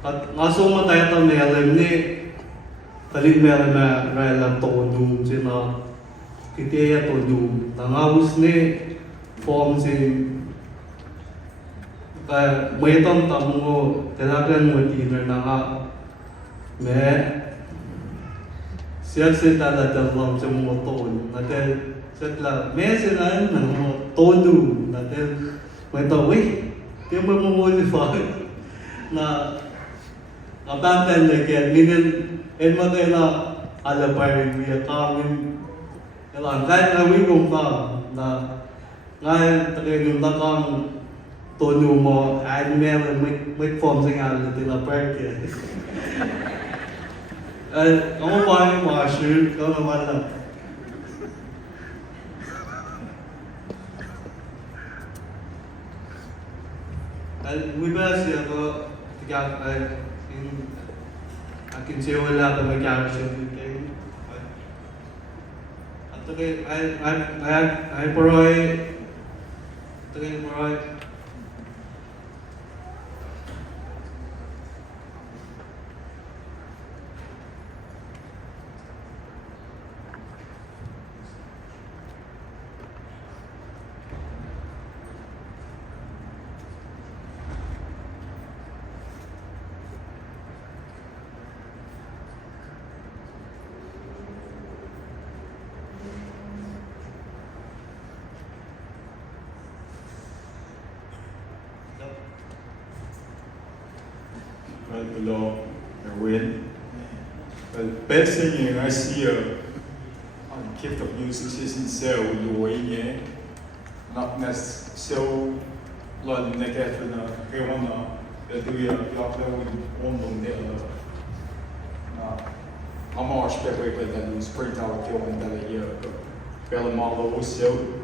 At ngaso matay ito na alam ni talig meron na rela todo sina kitiya todo. Nangawus ni form si may itong tamo mo talagang mo dinner na nga. Siya talagang sa mga toon. Natin, siya may sila ng mga todo. Natin, may tawin. Kaya may mamulify na kapantan na kaya. Minin, mo tayo na alapay niya kami. Kahit na wigong ka na ngayon tayo yung nakang tono mo, ay meron, may form sa nga nila parke. Kamu paano yung mga shirt? Ikaw naman lang. Wibas ako, akin siya wala ka mag-action dito. At ay paroy, Well, below Erwin. Well, best thing I see on gift of music is cell you way not nest so lot in the Cathrine kaya wana that we are play with one there I'm all speculate that we sprint out kill in that year Bella Malo was so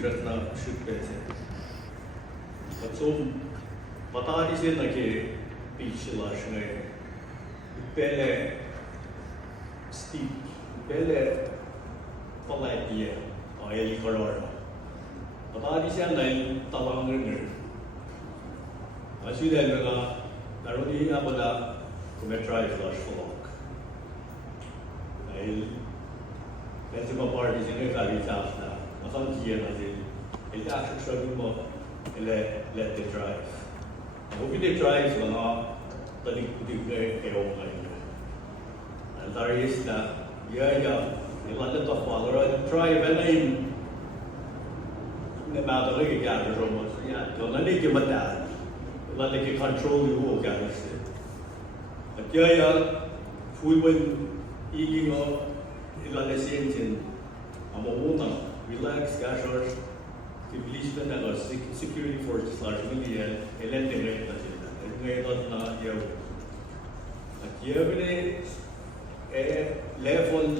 should not shoot better. But so, but I is in like a beach last night. Belle steep, belle polite or a corona. But I is in like Talangar. I see that I only have a metro flash for long. That's my parties in a very fast now. I thought here, I think, it's actually struggling more. Let them drive. I hope they drive or not, but they could be a own line. And there is that, you want to talk about or drive and in the matter of a gather almost. Don't need you but that. Let they control you who gathers it. But food when eating or the same thing. I'm a woman, relax, casual. The policemen and security forces largely elected it not a level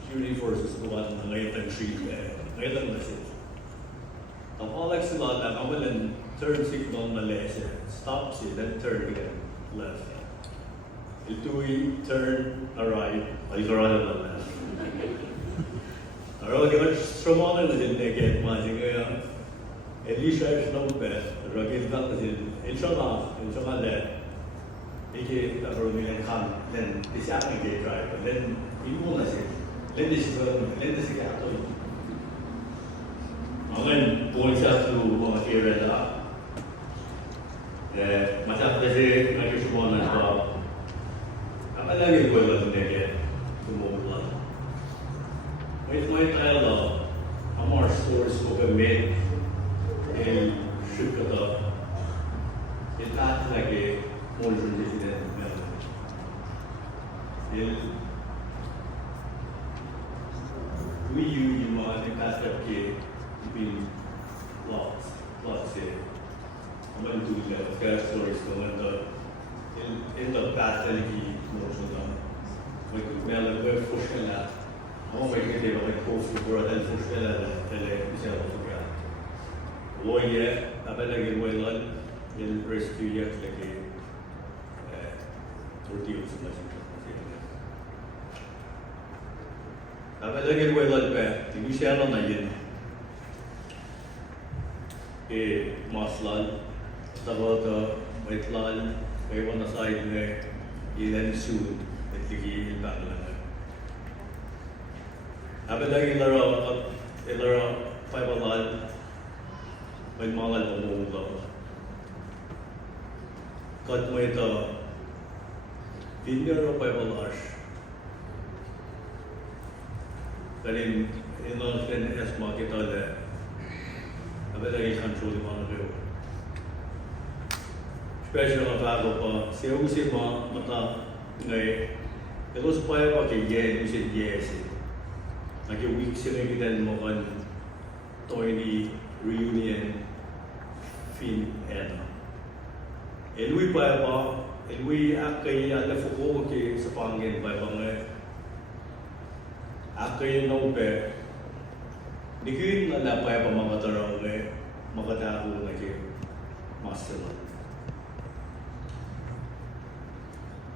security forces go on later treat later message. The Alex and turn signal Malaysia stops it, then turn again left. It do turn right, or you rather than left. Roger Stroman is in the gate, Mazing, Elisha is no bad, Roger Gun is in Shona there. He gave a Romanian come, then the Saturday gate drive, and then he won't say, let this get out. I'm going to here and up. Myself, they say, I just want to stop. I'm not going to go to the gate to move blood. With my dialogue, I'm more stores for the made in Shukata. It's not like a more traditional method. We use in the past of between lots here. I'm going to do the stories in the past and more so done. With Mel, pushing that. I'm going to give a coffee for a helpful fellow that I oh, yeah, I better get well on in rescue yet like a tortillas. I better get well on back. You share on again. A maslan, about the white line, I want to side there, then soon, at the key in Bangladesh. Abelagi Lara Fiberline with Malay Momo. Got with the dinner of Bible Ash. But in the S market, Abelagi control the Monaco. Special of Agapa, Seusima, Mata, it was Bible again, which is yes. Like a week sitting then more Tony reunion fin and we buy about and we actually at the Fukuoka Sapangan by Bangla actually no bear. The good and that by a Mamatara Magatahu like a master.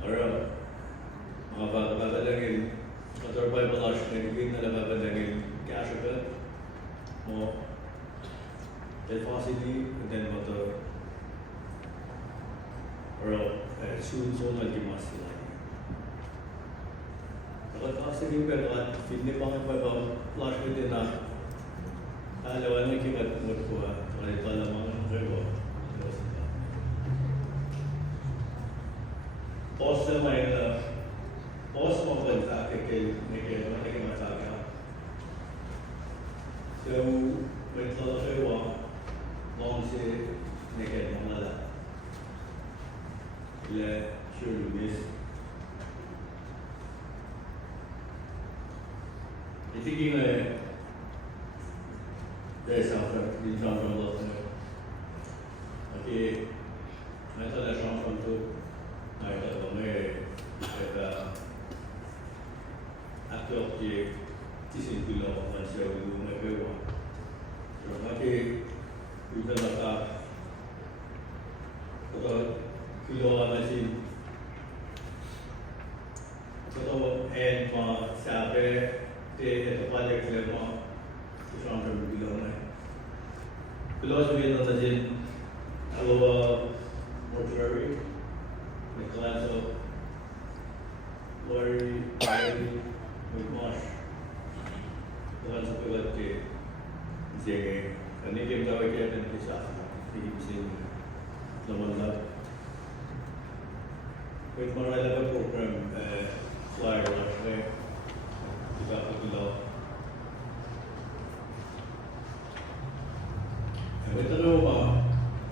Alright, Mabagain. Other Bible are saying that about the cash of it, more velocity, and then what the or soon so like you must like. But after you get what, in the bank by flash with the night, I want to keep it more for I tell them on the river. Boston, my Boston of the fact again, taking my talk out. So, with the other long say, naked on that. Let sure you miss. I think in there's after the John from London. Okay, I thought I saw from two. I thought I after the tisin pilo man siya yung nagawa. So, maki, ito na ka, ito, pilo na si, ito, and mga sabi, ito project sila mo, ito ang pilo na. Pilo sabihin na din, Aloha mortuary, may class of Lori, Riley, with Marsh. Bukan sa pilat ke sige kani game tawag kaya din isa hindi sin naman na with mga level program flyer last week kita pagilo ito no ba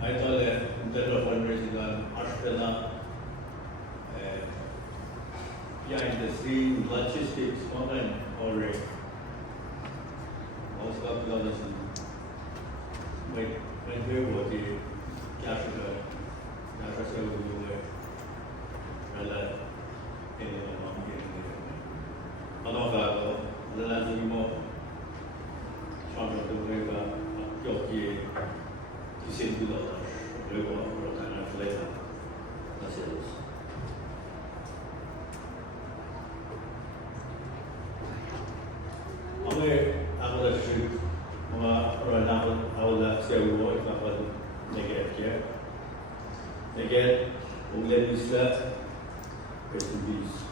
ay tole inter fundraising on Ashkana behind the scene logistics online already. Also, I've got this when we were the Cathrine, Cathrine will do it. I let anyone on here. I don't know, the last more from the way about Yoki to see the other. We will work on it later. That's it. Ako na siya mga orang ako na siya ulo ipapad neget ya. Neget ulit isla resubis.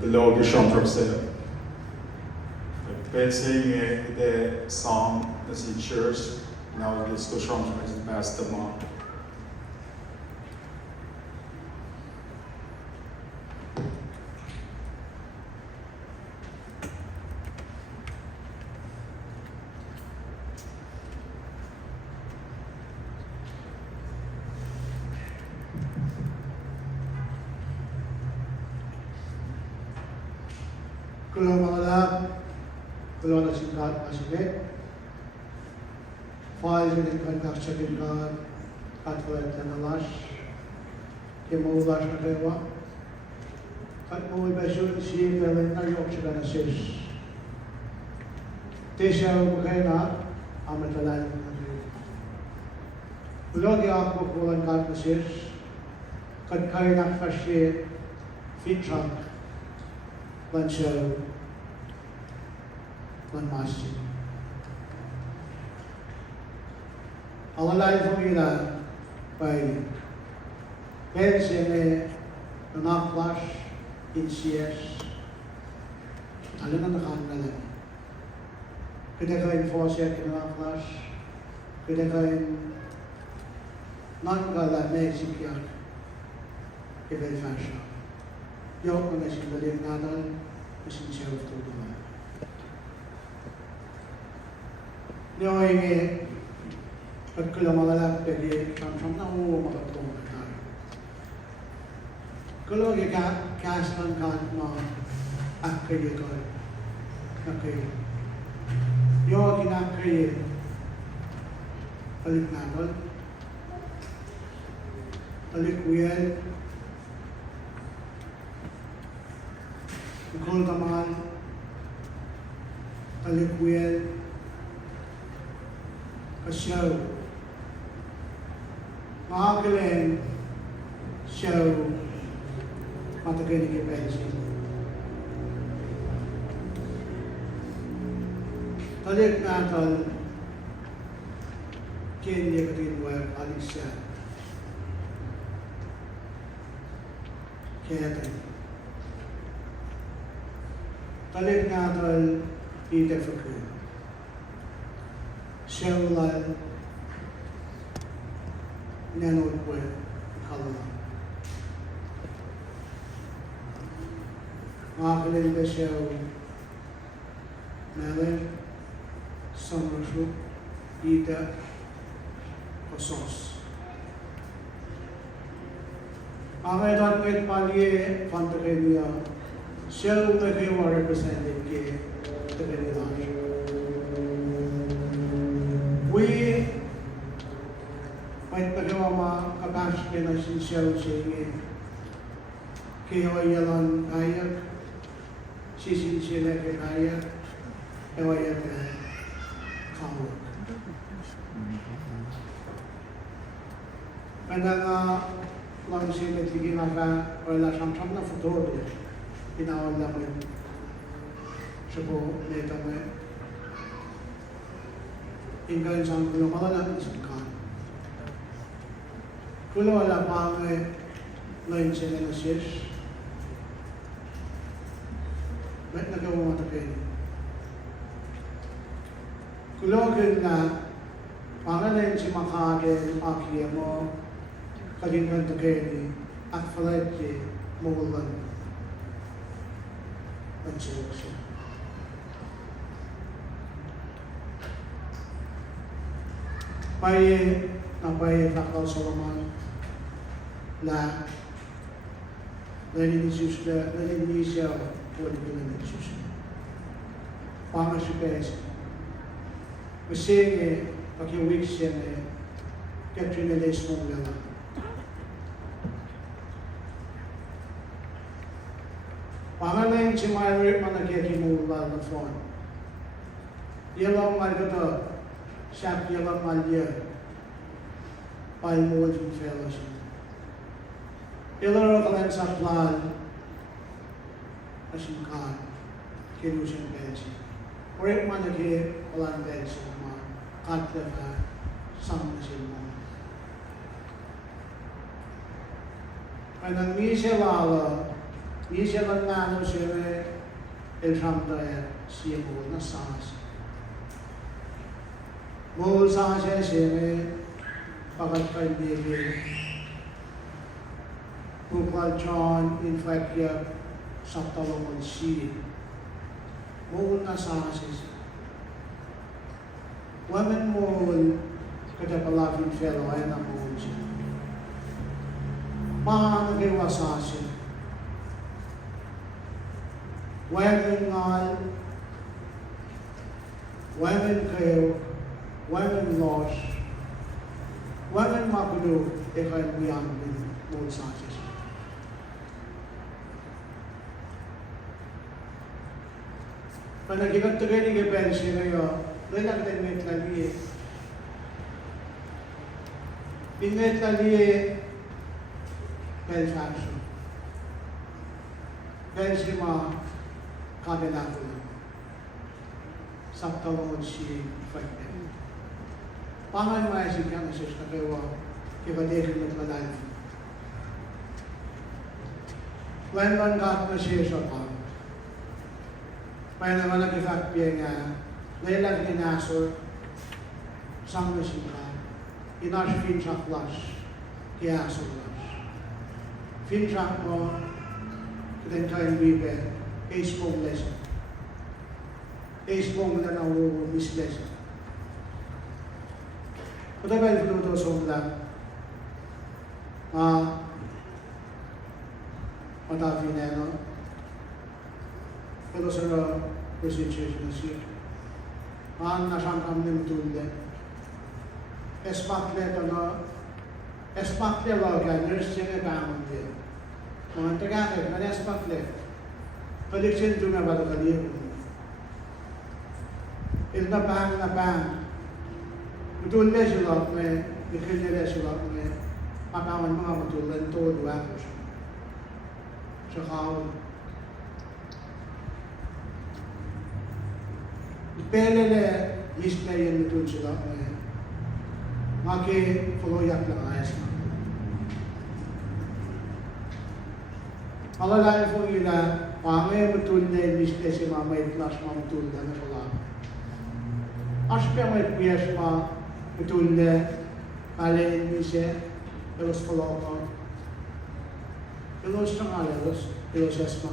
The låg från sig. Basing the song as in church, now it's the song as master mom. Kalau mengalami kalau ada singkat masih file ini kan nak singkat Cathrine dan alas kemudian mereka kan mau besok sih kalau nak yok sudah nasis tesya berkena amat lain kalau dia aku bukan kan nasis kan kaya nak fasih fitrak Lansel dan masjid. Ang lain po nila by pensene naklas in CS alin ang nakanggalan. Kita kain fosset naklas, kita kain nanggalan Mexican ibel fashion. Yok na sindali natal kasi siya ito naman. Niyo ay pagkulamangalak pwede samsam na makatulong na tayo. Kalau kita kastan kan mga akriye ko, akriye. Yo kinakriye alik natal, alik wiyel, Kul kamal, alikwil, kasyaw, makakilin, syaw, matakin ikipensin. Talik natal, kindi katinwag, alisya, kaya Talik natal ite fakir. Shewlal nanot po kalala. Makakalin ba siya melon, samashu, ita, o sauce. Makakalin po paliye pantakenya Shell में कई बार represented के तकरीबन we might pagawa kapasok na sincere saying kaya yalan kaya sincere kaya kaya kamu. Kaya lang sila tigil na wala samsam na foto pinawal namin siya po nito na ingay sang kulo malala isang kulo wala pa ang lain sila na sis ba't nagawa matapin kulo na pangalan si makagin akiya mo kaginggan to kaya at falit mulan at siya. Paye takal Solomon la Indonesia pwede ko na nagsusunod. Pangasipes. Kasi pag-iwik siya na Cathrine mong gala. Pangalan si Myrick managyan mo na phone. Yalang malgato. Siya yalang malya. Palmod yung fellowship. Ilang kalan sa plan. Asimkan. Kinusin bensi. Or managyan walang bensi naman. Katla ka. Sama na sila mo. Kaya siya lalo. Siya lang na siya ilhamdaya siya mo na sas. Mo sa siya pagkakaibigan. Bukal John in fact sa talong siya. Mo na sas siya. Women mo kada palaging fellow ay na mo siya. Nagawa sa siya. Women kayo, women lost, women mapuno ikay beyond mo sa siya. Panagigat to gani ke pensi kayo, lelag din met lagi. Pinnet lagi pensaction. Pensi ma kabila ko lang. Sakto mo si Fred. Pangan mo ay siya na siya kayo kibadiri mo talaga. When man got na siya sa pang. May naman nag-effect nga lelag ni Nasor sang na siya. Inash finchak flash kaya sa flash. Finchak mo then time bibe ace mong lesson. Ace mong na miss lesson. Pagkabay ko ito sa ulang matafi na no? Pero sa procedures na siya. Nasamkam na mutulde. Espakle loga, nurse siya na kamon din. Mga tagakit, espakle. Paliksin ito na ba ito kaliyo? Ito na bang. Mutulde sila may, ikinire sila may, makaman mga mutulde, todo ako siya. Sa kaon. Pelele, list na yan mutulde sila may, maki follow-up lang ayos na. Malalayan po nila, pangay mutulde na list na si mamay plus mamutulde na pala. Aspya may piyas pa mutulde, kalayin niya siya, ilos follow-up. Ilos na nga, ilos esma.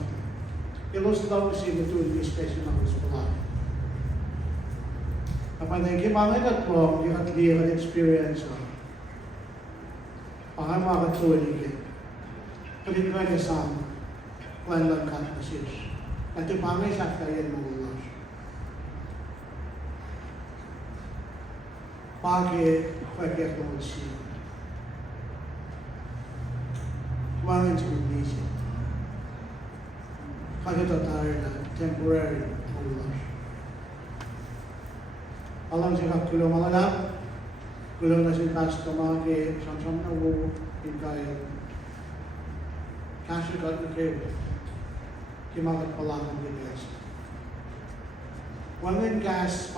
Ilos daw si mutulde, special na ilos pala. Kapag nagkimangin po, yung clear experience mo. Pakang makatuloy ka. Kapag ka kasama, kung lang ka na siya. At yung pangay sa kayan mo ulas. Pake qualquer coisa. Wangan Indonesia. Kaya tatay na temporary ulas. Alam siya kulo mga lang. Kulo na si pastor mga ke samsam na wo kaya kasi kat na kayo. Kimakat pala ng guys. Wangan gas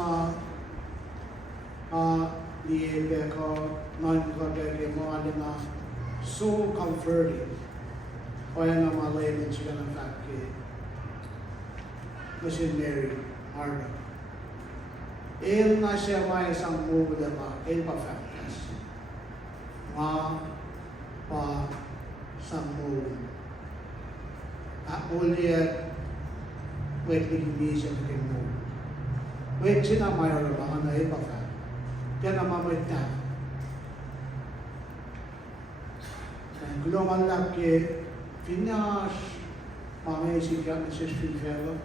di beko non beke mo na so comforting. Kaya na malayan sila ng fact ke Mrs. Mary Arna. El na siya may isang move ba? El pa factors. Pa isang move. Ulit wait hindi siya naging move. Wait siya na may orabangan na el pa fact. Kaya na mamait na. Global lab ke Finnash mamay si Jan Mrs. Finfellow.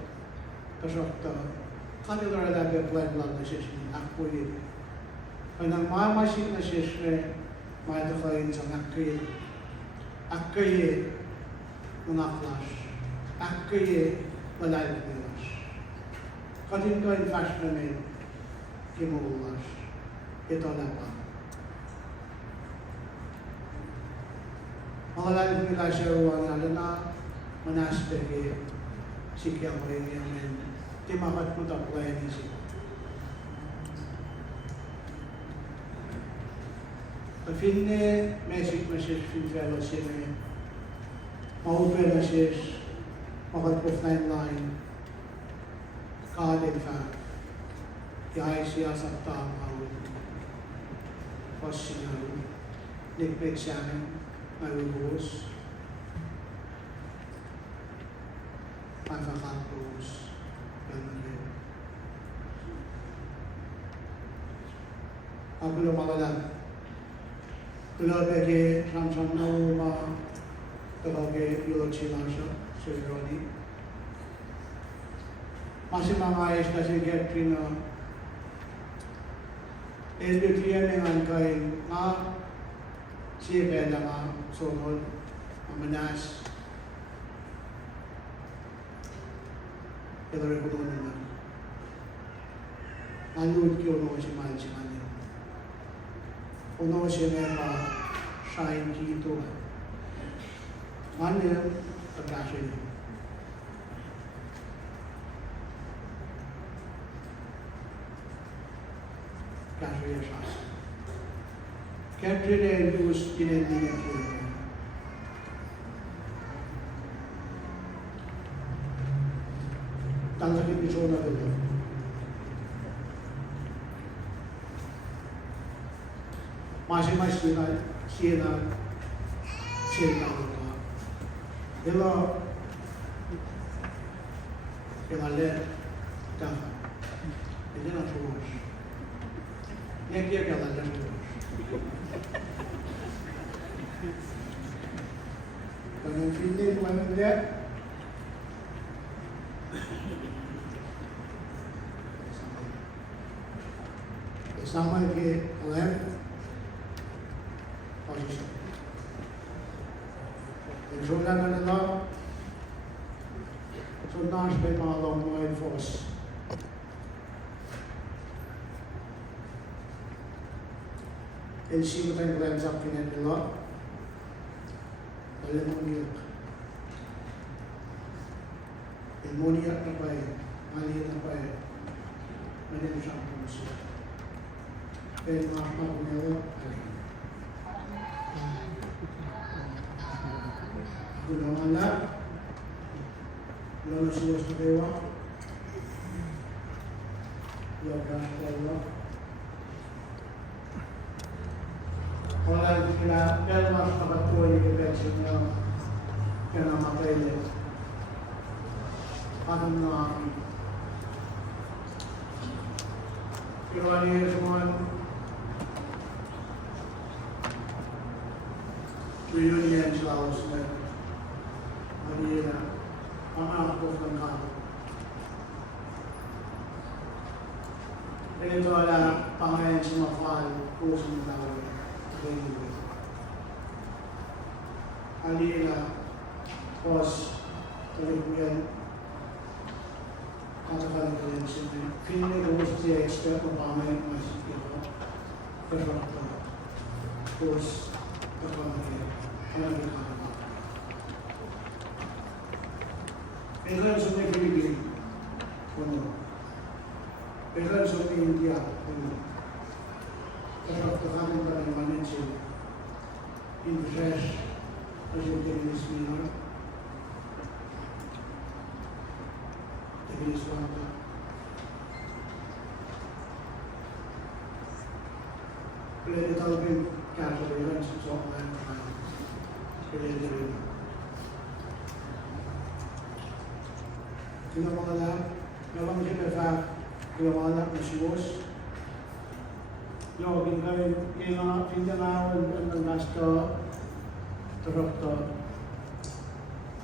Kasokta, kanila lagi plan lang na siya ako yun. Kaya mamasin na siya may dakayin sa nakay. Akay mga clash. Akay malay nilas. Kadin ko in fashion na kimulas. Ito na pa. Mga lalim nila siya ruwan na manaspege. Sikya ko rin yung timakat mo tapuayan niya. Finne message fellow siya maupera siya makatpuf na yung line in fact kaya siya sa tama pas siya nagpit siya malulus Pagkakapos, gano'n rin. Ako lumakalan. Tulad samsam na talage yulog sila siya, si Ronnie. Masih mga ayos na si Cathrine na SBTN dengan kain siya kaya nga sumol, mamanas. Pero rin ko doon naman. Nanood ko uno si Mahal si Mani. Uno siya na shine dito. Mani, pagkasya niya. Kasya niya siya. Cathrine and Bruce pinendingan ko. Tanggap yung piso na ito. Masih siya na ito. Pero, yung alit, tanggap. Hindi na tuwas. Hindi ka lang tuwas. Kung yung feeling mo ng liat, sama ke kalian posisi. Jumlah adalah sudah sampai malam mulai force. Elsi kita yangsak kini adalah Ilmoniak apa ya, malihat apa ya, mana usah fungsi. Maaf punya Gunung Allah, lalu siwas dewa, lakukan Allah. Kalau kita dalam sahabat tua yang kita punya, kena makai le, akan nabi. Kalau ini semua reunion Laos na Manila, ang ako ng ako. Ito ala pangayan sa mafal, puso ng tao. Alila, pos, talikuyan, katakan ko yan siya. Pinag-uusap siya expert ng pangayan ng masip ito. Pero ito, pos, katakan ko yan. Alam ko katakan. Ito yung sa may Pilipin. Pero sa India, katakan pa rin manin siya. Interest, as you can this mirror. Taking this one back. Play the Talbin Cathrine, events, it's all that time. Play the ring. Tinamala, nawang siya na fact, tinamala na si Boss. Yo, pinanawan ng nasta terapta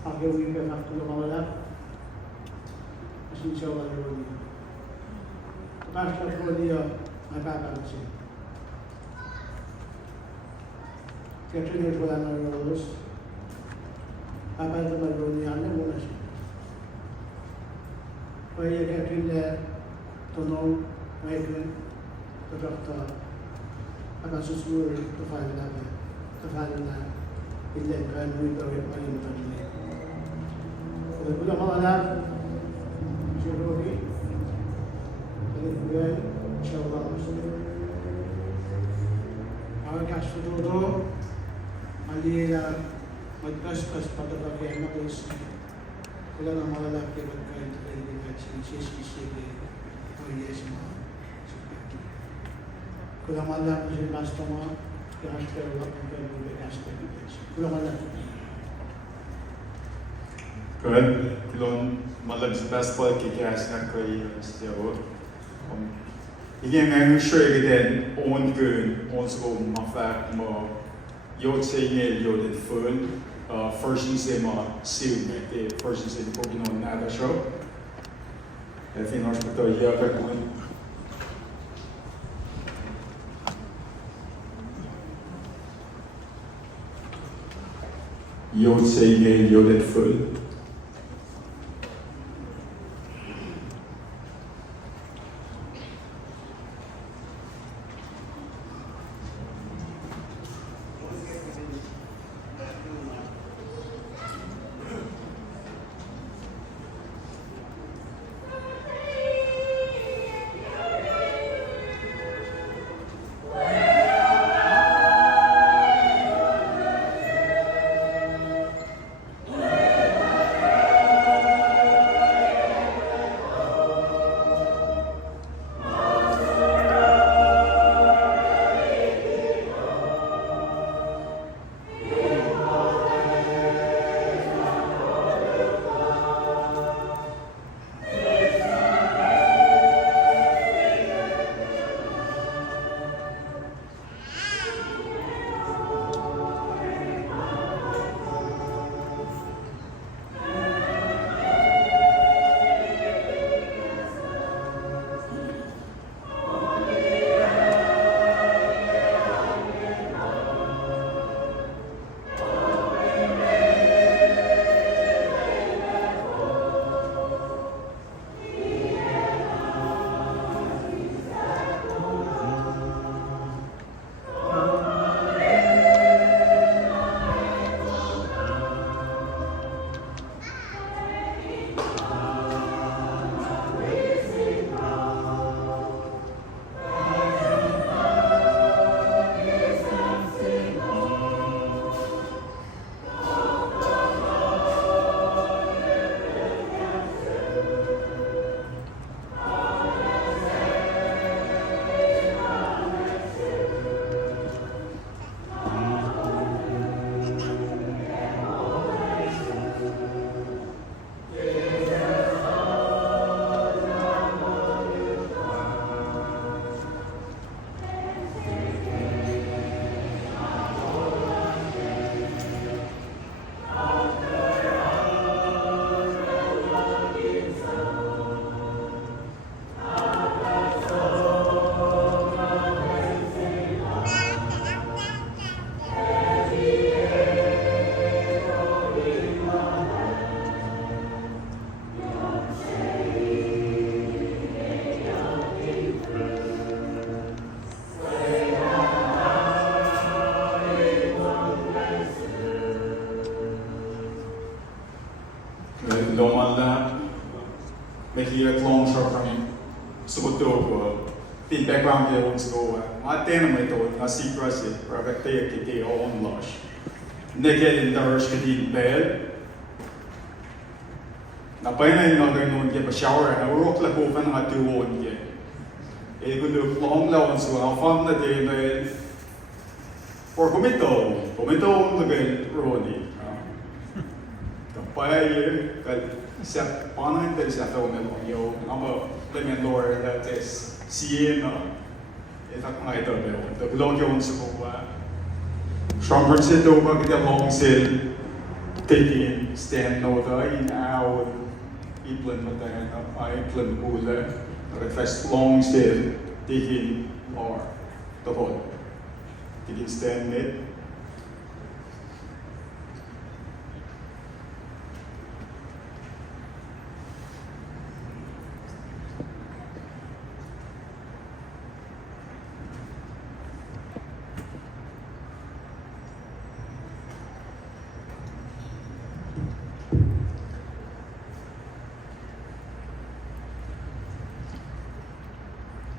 agawin ka na tulungan kasi siya wala yun. Tapos na po niya nagkakaroon. Cathrine wala na rolos. Kapag naman niya na muna siya. Kaya Cathrine na tunong ngayon terapta akan susul tafadhali na ile kan wito ya paling penting. Kalau malam syuruhi kemudian insyaallah akan kasih alila magkaskas pada bagian magis. Kalau nama lelaki berkait dengan sisi semua. Kalau malam masih customer, customer waktu itu customer. Kalau malam. Good. Kilon malam sa basketball kikas na kay Steo. Igen ang sure den on gun on so mafak mo yo tsenge yo det full first se ma sil med det first se på någon nära show. Jag finner oss på att göra det. Jag säger jag är full. Malda, make here at long short from Subuto, the background here wants to go. I think I told I see Cressy, Robert Tay, on lush. Naked in the rush in bed. Now, by now, I'm going to give a shower and I walk like open at the wall again. It could look long, long, so I'll find the day or Comito, the girl, Ronnie. The fire, set one there is a film on you, number lemon lord that is Siena. If I don't know, the blow Jones go. From sit over the long sail, taking stand over in our implement, I implement cooler, refresh long sail, taking or the whole. Taking stand mid.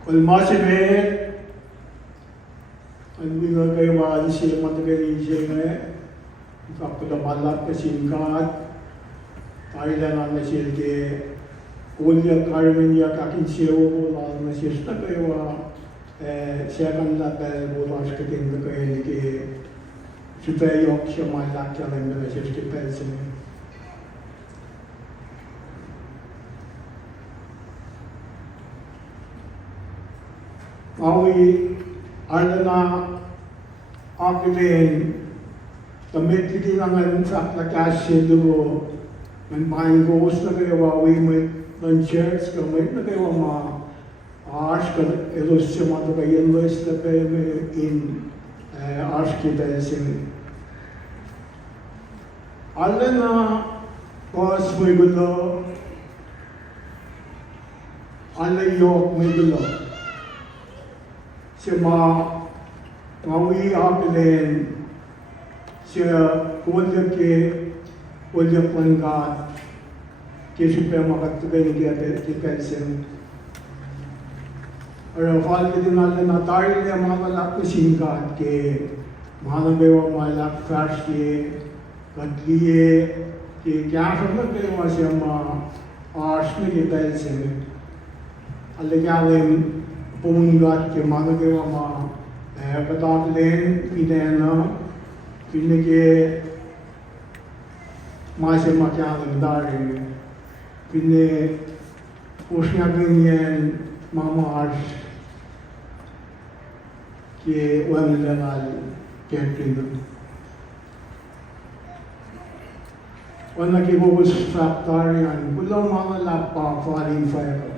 Kulmasime, and we were going to see Montague, Fakuda Malak, the Sinkat, Thailand on the Silke, Ulia Carminia, Kakinsio, on the sister, second level, was getting the Kainike, Super Yorkshire, my lactal, and the 60 pence. Awi Arlana Akilen, the Metliki Langan Faklakashi Duo, and mine goes to the Wawi with church, the Metlaki Arsh, Elusima to the English, the Payme in Arshkipelsin. Arlana was Migulo, Alla York Migulo. Sima Maui Apelen, Sia Kuldake, Kuldapangat, Kishupemakat to Benigate, Kipelsim. Or a Falkidinal Natari, the Mamalak Sinkat, Manabewa Malak Fashi, Katlie, Kafama Sema, Arshmi Belsim, Allegalim. Pungat ke mana ke wama patat len pidana pinne ke masih macam lendari pinne usnya kenyan mama arsh ke wamilanal Cathrine wana ke bobus factorian kulang mga lapa falling fire.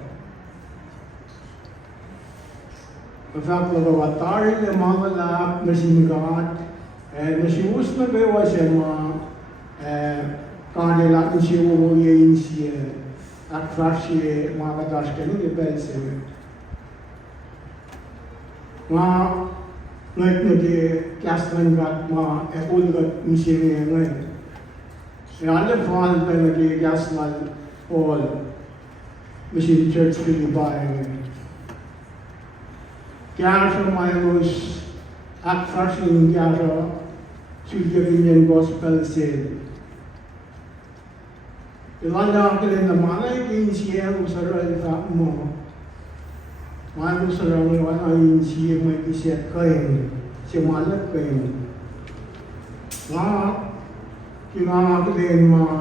The fact that the Watari, the Mangalap, machine guard, and the Shius na bewa siya kanila in siya uwi in siya at fresh siya mga kadash ka nung ibel siya. Mga ngayon na di Cathrine gat mga ekul gat siya niya ngayon. Siya alam fahal pa na di Cathrine all machine church pinibay ngayon. Kaya mayroos at first in kaya Sugarian Gospel said. Ilan lang kailan na mga siya usaral ka mo. Mga usaral mo ay siya may isip kain. Siya malak kain. Mga kinakailan mga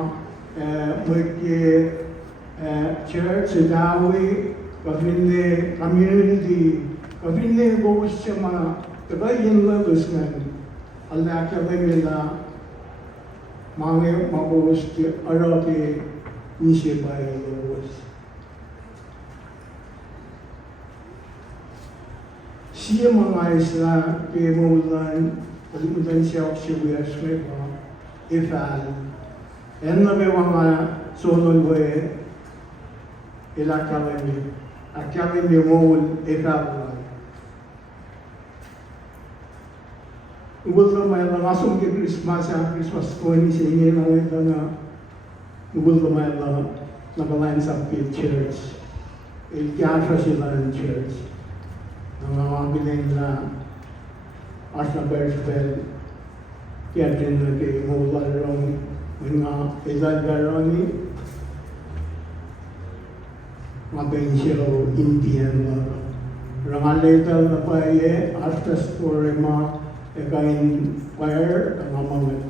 church, dawi, community, Kavinle goes to my the Bayan levels man. Allah Kavila Mange Mabos to Arabi Nishi by the Siya mga isla Kemulan Potential Shibuya Smeva Ifal and the Bewanga Solon Way Ilakavili Akavili Mole Ifal. Ubod na may nangasong ke Christmas ko ni sa inyo lang ito na Mugulgamela nakalines up with church. Ilyatra sila ng church. Ang mga bilin na Asna Bershbel, Cathrine na kay Ronnie, mga edad ka Ronnie, mga pensiyo Indian. Rangaleta na pa astas for mga ekain fire, ang mga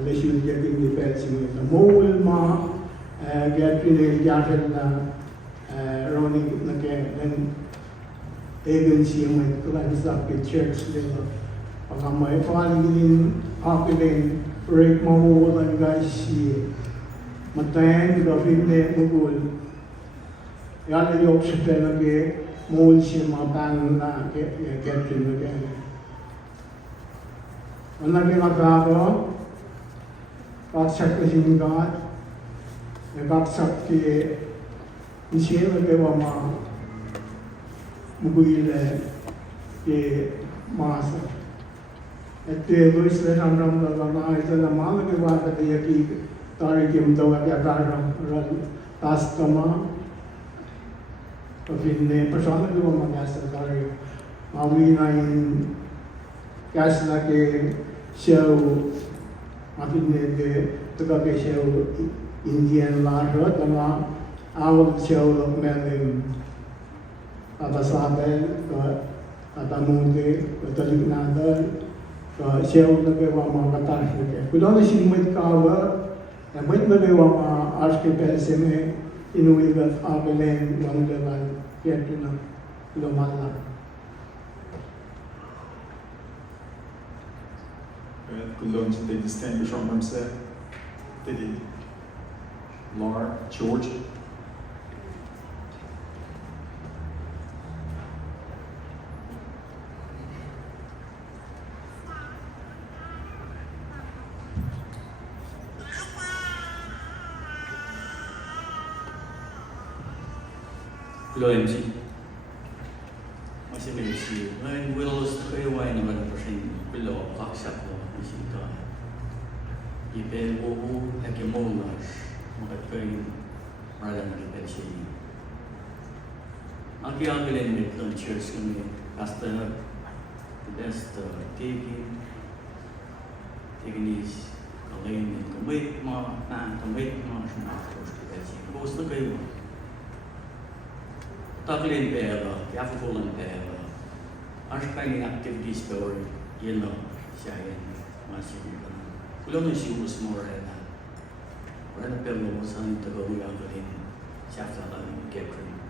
alas yung getting defense mo ito. Mawul ma, Cathrine na Ronnie na kaya agency may clients up with church nila. Pagka may paligin, akilin, break mahuwalan guys si matayan, gawin na mugul. Yan ay yung sa penagi, muhul siya mga panon na Cathrine na kaya. Ang naging agaro, kaksak na sinigat, nagkaksak ki siya na kaya mga mugile ke masa. Ete Luis le ramram da lama ita na mala ke wata de yaki tari kim dawa ke agaram ral tas kama. Pagine persona ke wama gasa tari mawi na in gas na ke show mapine ke tuka ke show Indian lahat tama awal show lok melim kata saben, kata mundi, kata lignadan, siyaw na gawa mga katash na kaya. Kung na sinumit kawa, namit na gawa mga archipelsime, inuwigat abelen, wang lewan, kaya ito na lumala. Kulon to the distinguished from himself. Did he? Laura, George. Loyalty. Masih berisi. Lain wills kayo ay naman pa siya below kaksak ko masih ka. Iben buhu hegemonas makat kayo malam ni berisi. Aki angelen mit church kami hasta best taking is kalain kami mga na kami mga sana terus berisi. Bos na kayo. Taklin pera, yafulan pera. Acho que activities story, siya yan, masih kan. Kulo na siya us more na. Wala na pero mo sa nito ko yung galin. Siya sa lang Cathrine.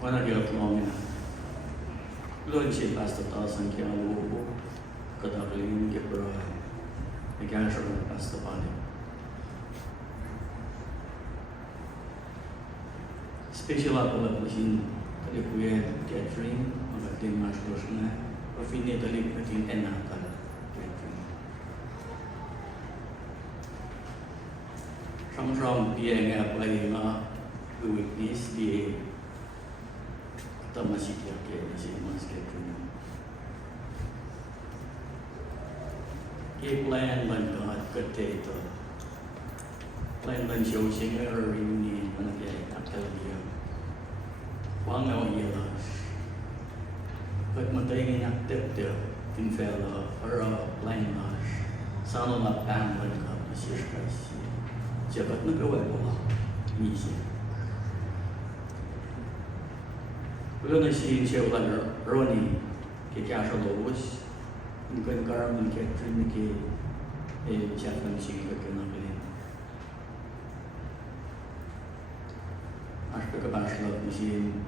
Wala gyud mo na. Kulo siya basta tasan kaya lubo. Kada kalin gebra. Nagyan siya basta panik. Special ako sin tali kuya Cathrine, magating mas close na. Pafini tali pating enak tala Cathrine. Sama-sama dia nga play na witness di tamasik ya ke si mas Cathrine. Ke plan man ka kate to. Plan man show singer reunion man ke atal dia. Wang ngau yelas. But matay nga tip-tip tin fella or line lash. Sana na pan man ka masirkas. Jabat na gawin mo. Easy. Wala na siya wala Ronnie kaya siya lobos. Mungkin karam ng Cathrine ke siya kan siya kakinabilin. Acho que acabaste lá de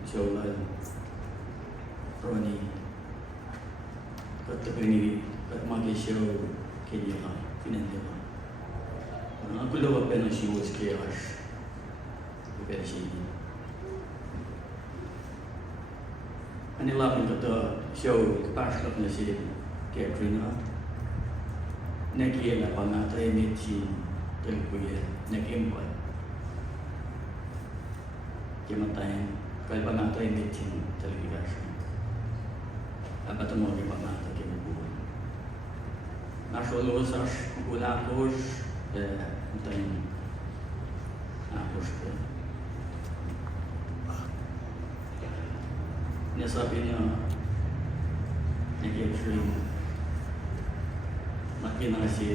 seu lado, Ronnie. Kata ini, kata magi show kini lah, finalnya lah. Aku lupa pernah show sekilas, di sini. Ani lah pun kata show kepas lah nasi Cathrine. Nak ia lah pangat ini si terpuya, nak import. Matay, kaya pa natin meeting television. Apa tu mau di mana kita buat? naștolos aș gula coș de întâi nacoș pe ne sabina ne ghetrin makina si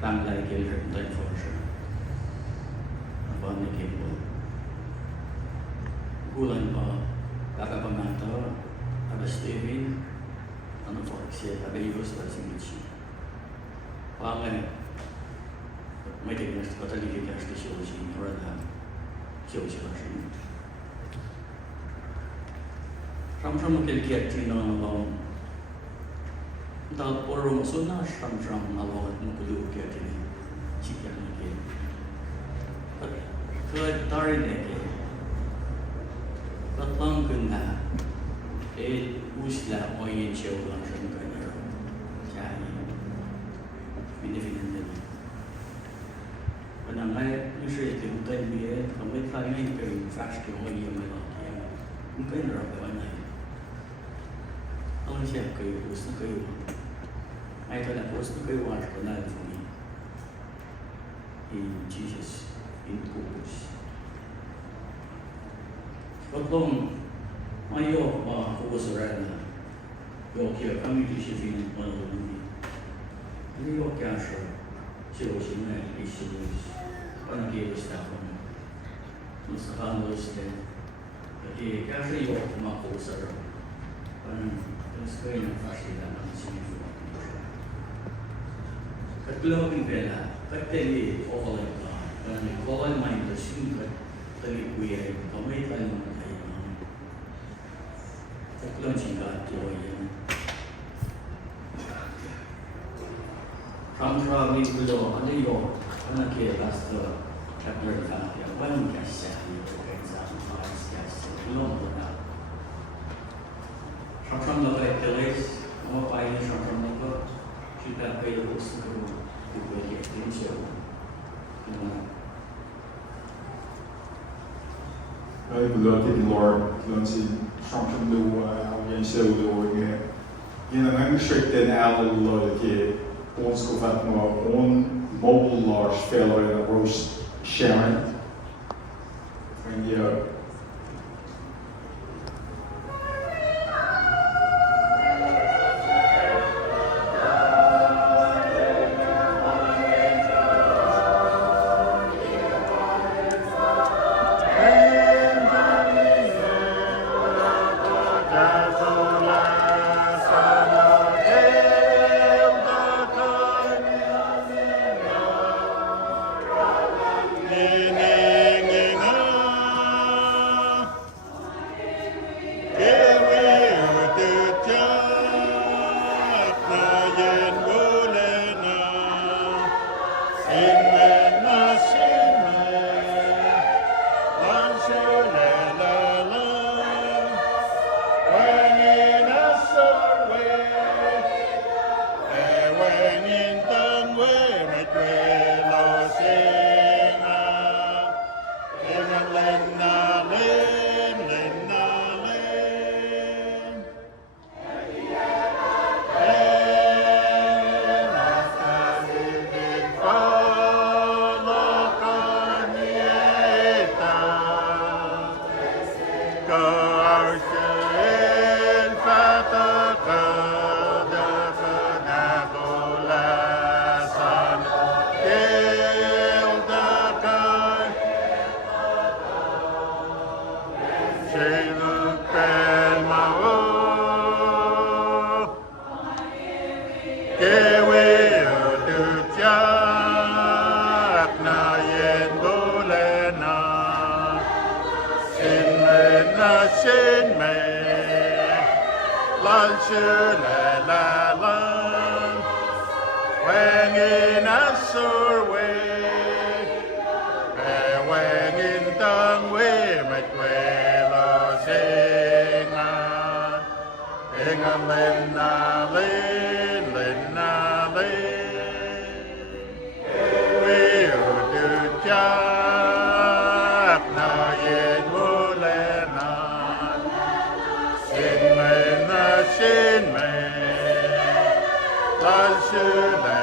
pamla gelr întâi forșă apoi ne ghetbo gulan pa kakapamata abastevin ano forse abelivos pasimici Pame, mai de gândesc că tăi de caști și oși, ora da, și oși la și. Ram că Cathrine la dar porul sună ram la nu cu Cathrine, ci chiar nu că. Că tare ne că. Că când e usla o ince o la și că ne independent. When I'm usually the day we come with I make very fast to all you my love. I'm going to rub one night. Only say okay, what's the good? I thought that was the good one for that for me. In Jesus, in Googles. But long, my yoke, KOSRAE, yoke here, community shipping, one of the New York Casher, she was in that issues, one gave us that one. Mr. Hanlos, the Casher York KOSRAE, one was going to fast it and see if you want to. But glowing Bella, but tell you all like that, when I call in mind the scene, but tell you we are coming by one day. The clenching got joy. From traveling below, under your anarchy last chapter, one can set you to example, yes, long now. From the right place, more by from the book, she got paid the books to get into. Ai belote di Lord, lansi champion do alguém seu do orgue. E na minha restricted HONOLULU que ons gevat maar mobile large fellow in a roast Sharon. And yeah. Should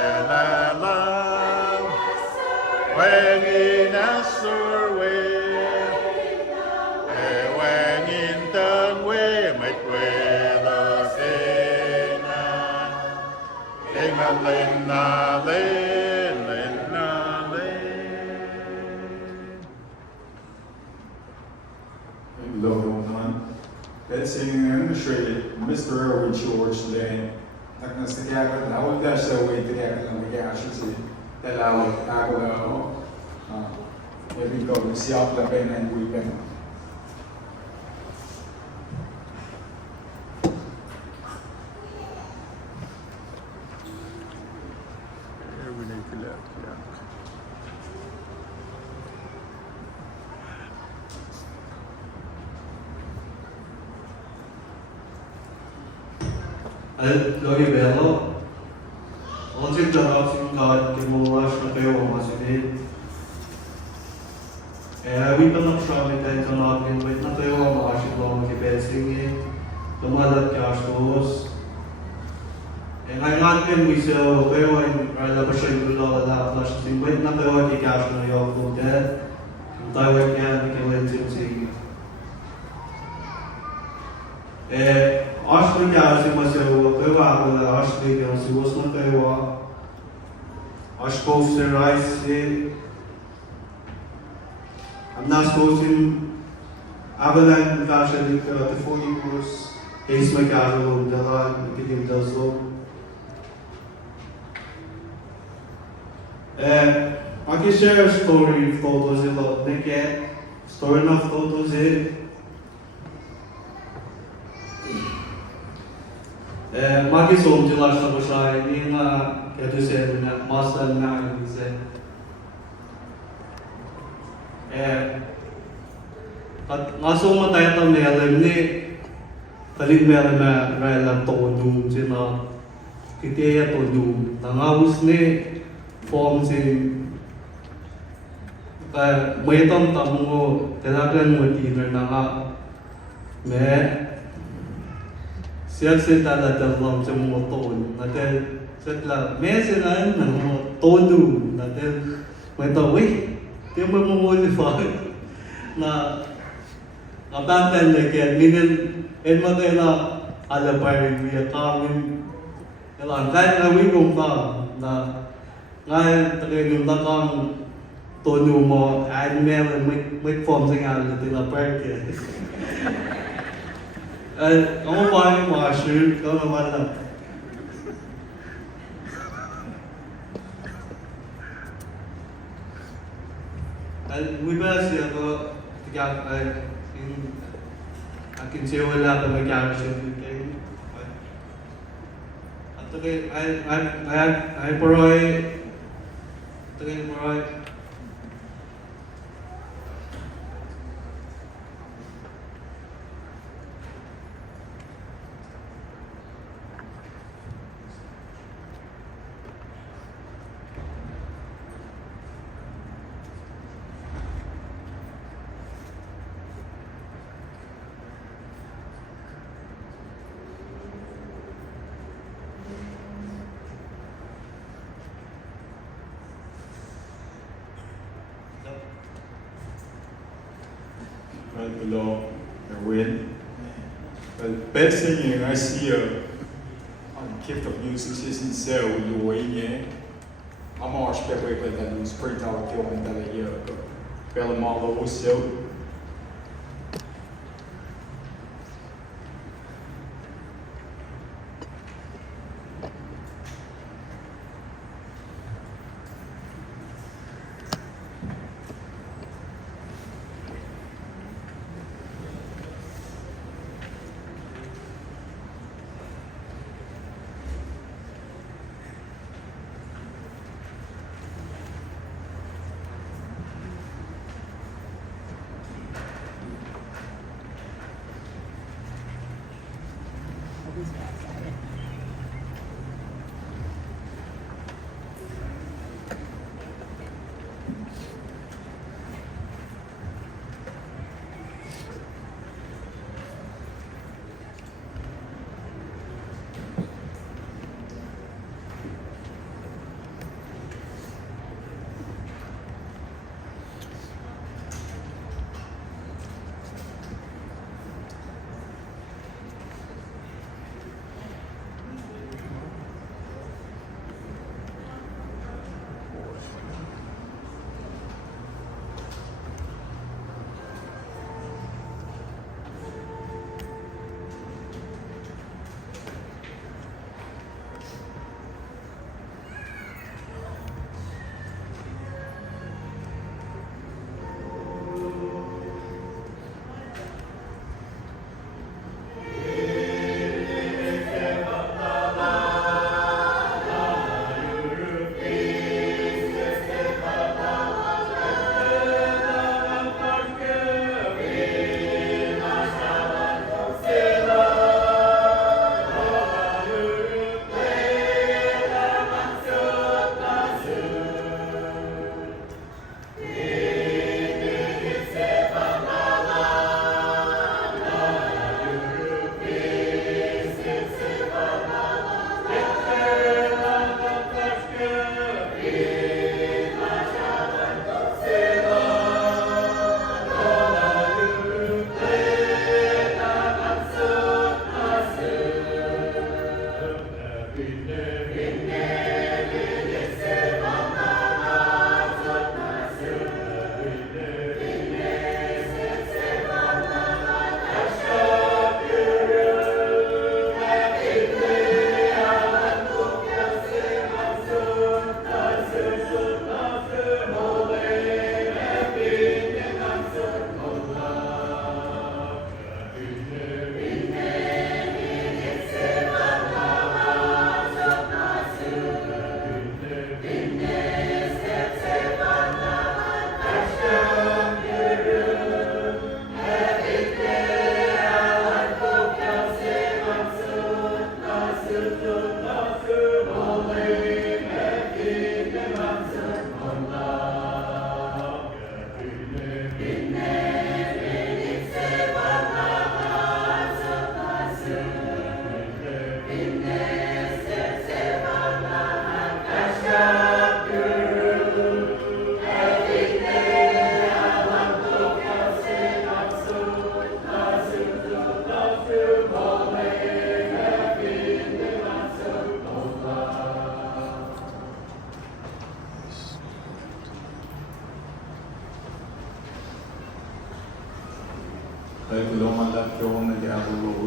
That's illustrated Mr. Erwin George Lane. Tak na sa kaya ka na, huwag na siya way to kaya ka na mag-aasya si dalawag ako na ako. Maybe ko, siyap na pen and weekend. Lagi bello. Once darab sin God ke morash na kayo ang masinid. Awi pa ng siyami tayo sa natin, wait na kayo ang makasip lang makipesing lumalat ka astos. Ngayon natin, wiso kayo ay rala pa siya yung gula na flash sin wait na kayo ay kikash na yung kugad. Kung tayo ay kaya nakilinsin sige. Ashley kasi masyo kayo ako na Ashley yung sigos na kayo Ashko si Rice I'm not supposed to avalanche fashion the 4 euros ace my casual dalan kitim dazo I can share a story photos a lot naked story enough photos Maki somcular savaşa nina kedüserine master na bize. Ngaso matay ta melam ni talig melam na rela todo sina kitiya todo. Nangawus ni form sin may tam tamu telagan mo dinner na nga me Siyasi tala dalam semua tahun, nanti setelah meselan nama tahun nanti mereka wih dia memulify na abangan lagi minin mata na ala pari dia kami elang kan awi kumpa na ngai terkait tentang tahun mo admel make form singal tila pari kamu paling masuk, kamu mana? Mula siapa tiga akin siapa lah pembagian siapa ini. Atau ke I peroy, atau ke peroy. Right below Erwin. The best thing I see on gift of music is in sale with the way I'm all spec with that new spring tower kill and that a year ago. Bellamalo was so.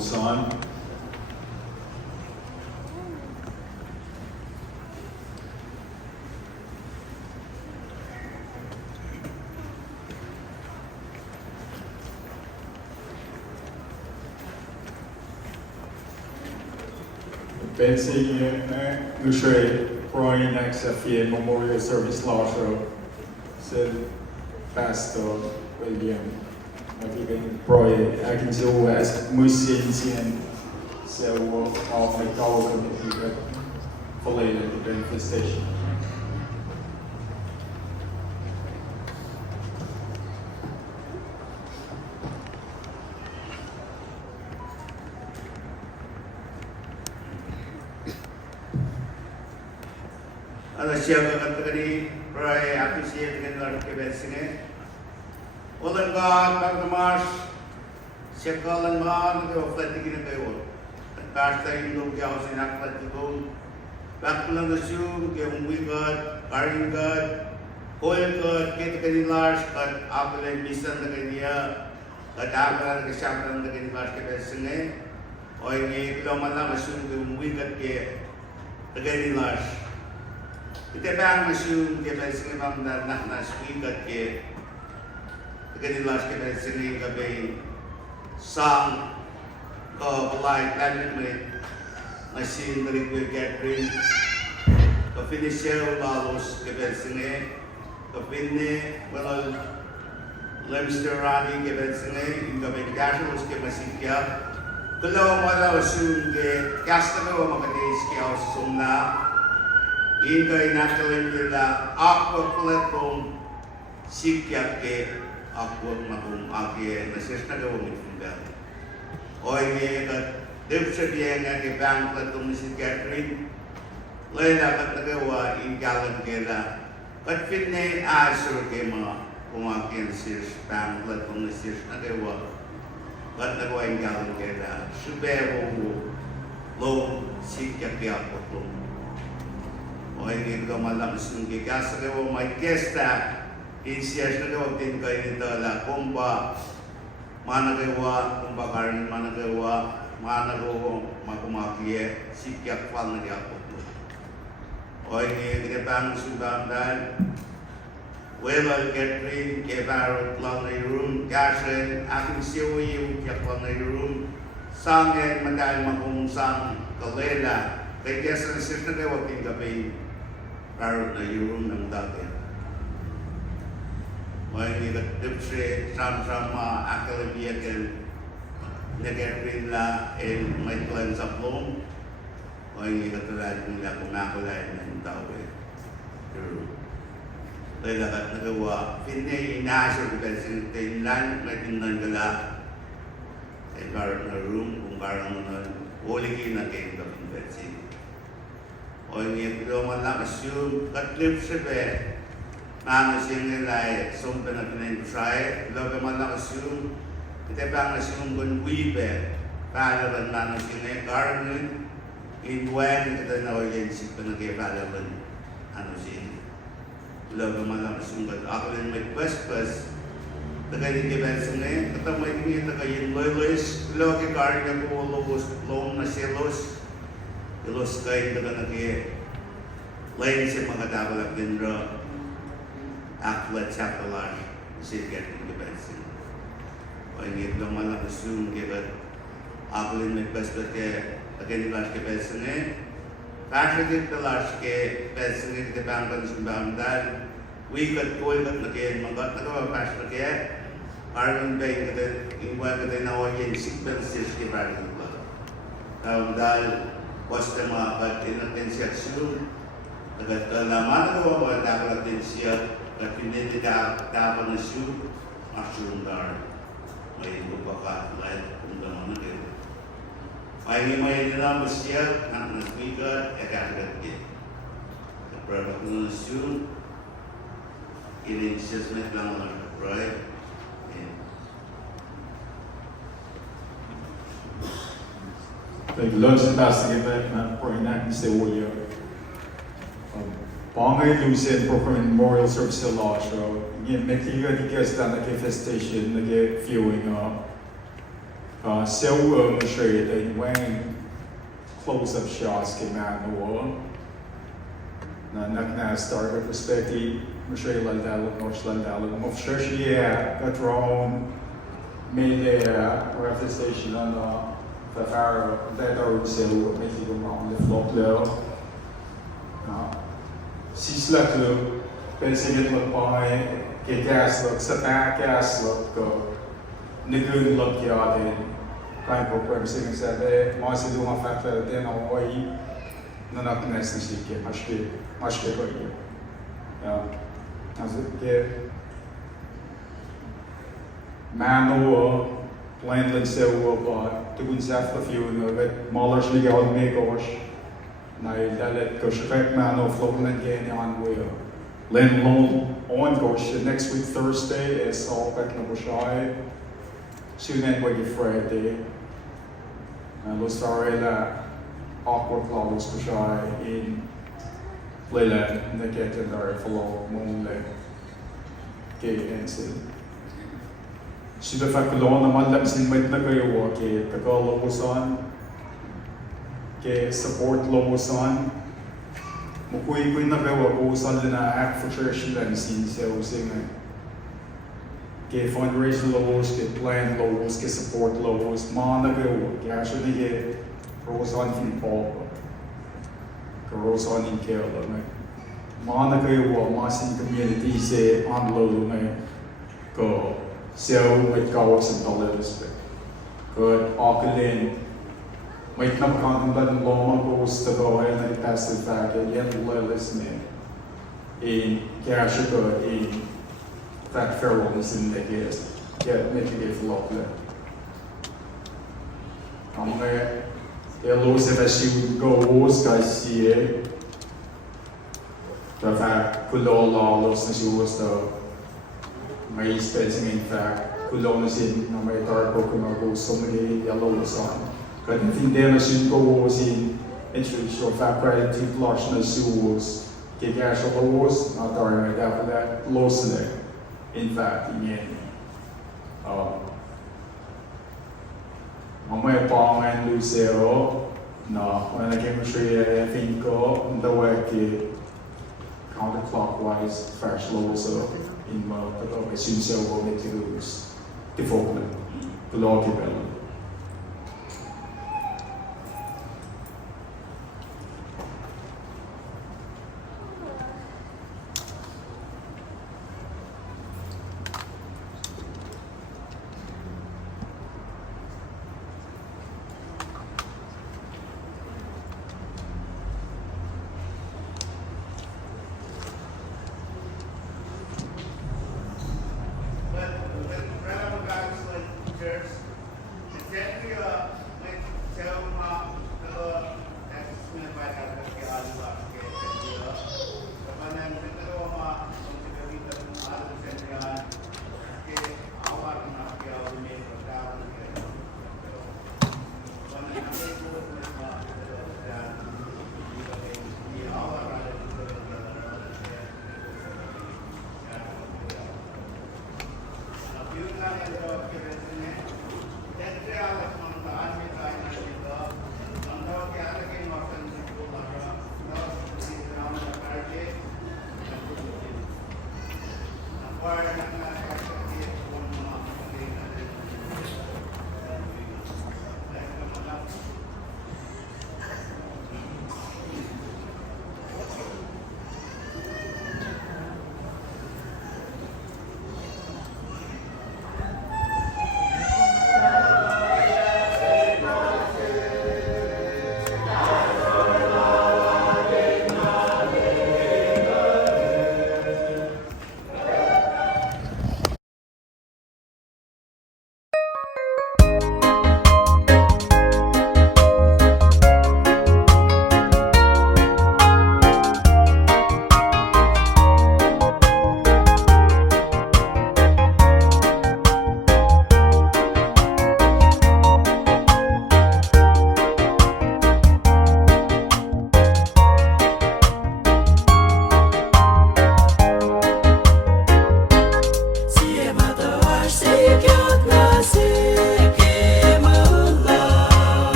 son. Betsy, Lushay, Ronnie, next FA Memorial Service Law Show, said Pastor William, even Roy, I can do as Musin and so of the Tower Committee for later the manifestation. Siapa kata-kata Roy appreciate dengan kebesingan. Olan God, Bagdamas, Sekalan Man, the Ofletic in the Bay. Pasta in the Gauss in Atletico, Bakulan the Shoe, Gavin God, Karin God, Oil God, Katakani Lars, but Apple and Bisan the Gania, but Apple and the Shapan the Ganimas kebesingan. Oil Lomana Mashun, the Wicked Gay, the Gani Lars. Kita bang masyum kita sini bang dan nak speaker ke kita dilas kita sini kabe sang ko polite language machine dari gue Cathrine ke finisher balos kita sini ke pinne well Lemster Ronnie kita sini kabe casuals ke masih kia kalau malah masyum ke customer makadis kia sumna Ingkay nakalim nila aqua platong sikyak ke aqua makum ake nasis na gawang itungan. Oy ngayon at dipsa diya nga ke bang platong si Cathrine lay dapat nagawa ingkalan kela kat pinay asur ke mga kumakin sis bang platong nasis na gawa kat nagawa ingkalan kela subewo lo sikyak ke aqua platong Oing ito malang sungi KOSRAE o may kesta insias na gawa din kayo nito la kumba managawa kumba karin managawa managawa makumakiye sikyak pal na diapot oing ito pang subamdan wala Cathrine ke barot lang na room KOSRAE aking siwi yung kyak lang na room sangin madal makumsang kalela kay kesa na siya na gawa din gabi Parang na yung ng dati. May nagdipse sama-sama akademia kan Cathrine la may plan sa plong. May katulad nila kumakulay ng tao eh. Dahil lakat nagawa, pinay inaasyo ko kasi tinlan, may tinlan gala. Parang na room, kung parang uligin na kayo kaping Betsy. O hindi ko man lang assume katlip siya na siyang nilay sumpa na pinag-try lo man lang assume kita bang assume kung wibe para lang na siyang garden in when kita na organ siya pinag-ipalaban ano siya lo man lang assume kung ako rin may pas-pas tagay din kiba siya kata may hindi tagayin loyalist lo kay garden ko long na silos Ilos kain daga nagi lain si mga dabalak din ro aklat chakalar si Cathrine kebensin. O ingit lang malang assume kibat akulin may pasbat ke again las kebensin Passionate pelas ke bensin ke bangkan sumbamdan wikat koikat nagi magat nagawa pasbat ke Armin bay kata ingwa kata nawayin sequences ke bangkan dal Basta mga inatensiasyon, nagkalaman ko mga nakalatensiya, at hindi dapat na siya, masyundar. May bubaka, lahat kung naman na kayo. May nila masya, ang nasbigat, agad-agad din. Kapag na siya, in-assessment lang ang right? Lunch and basket na for enacting sa Julio. Pangay Lucien for Memorial Service Law Show. Again, nagtiga di ka sa manifestation, nag-viewing Silver Machine, they went close-up shots came out in the world. Now started perspective, Machine Landell, North Landell, Mofshashia, got drawn, made their representation on the fire that are so making them on the floor level. She's like to basically look by get gas look, set back gas look, go. Nigun look yard in. Kind program singing said, "Masi do ma factor then away." No, not necessarily. Much go here. As it get manual, landland so but to win self a few no but Mallers liga on me gosh. Now that goes back manual floating again on wheel. Len loan on gosh next week Thursday is all back in the bushai. Soon then we get Friday. And we'll start that awkward flowers bushai in Leyland and they get in there follow moonlight. Okay, and so. Should have fact alone the man that's in with the go okay, the girl was on. Okay, support lows on. Mukui na go goes on na act for church and scene so sing. Okay, fundraising lows, get plan lows, get support lows, man na go, okay, actually get goes on in Paul. Goes on in Kerala, man. Man na go, mass in community say on low, man. Go. So with goals and dollars, good. Auckland, make no count but long goes to go and then pass it back and yet listening in cash good in fact fairness in the case. Get mitigate lot there. I'm going to lose if you go wars guys here. The fact could all losses you was the may spacing in fact, Kulonasin, no may dark Pokemon so many yellow sun. But if in them as you go was in introduction fact relative largeness was get cash of wars, not during that loss there. In fact, in the end. My palm and Lucero, no, when I came to show you, I think the way counterclockwise fresh lows in the assume so will make you lose the Falkland, the law development.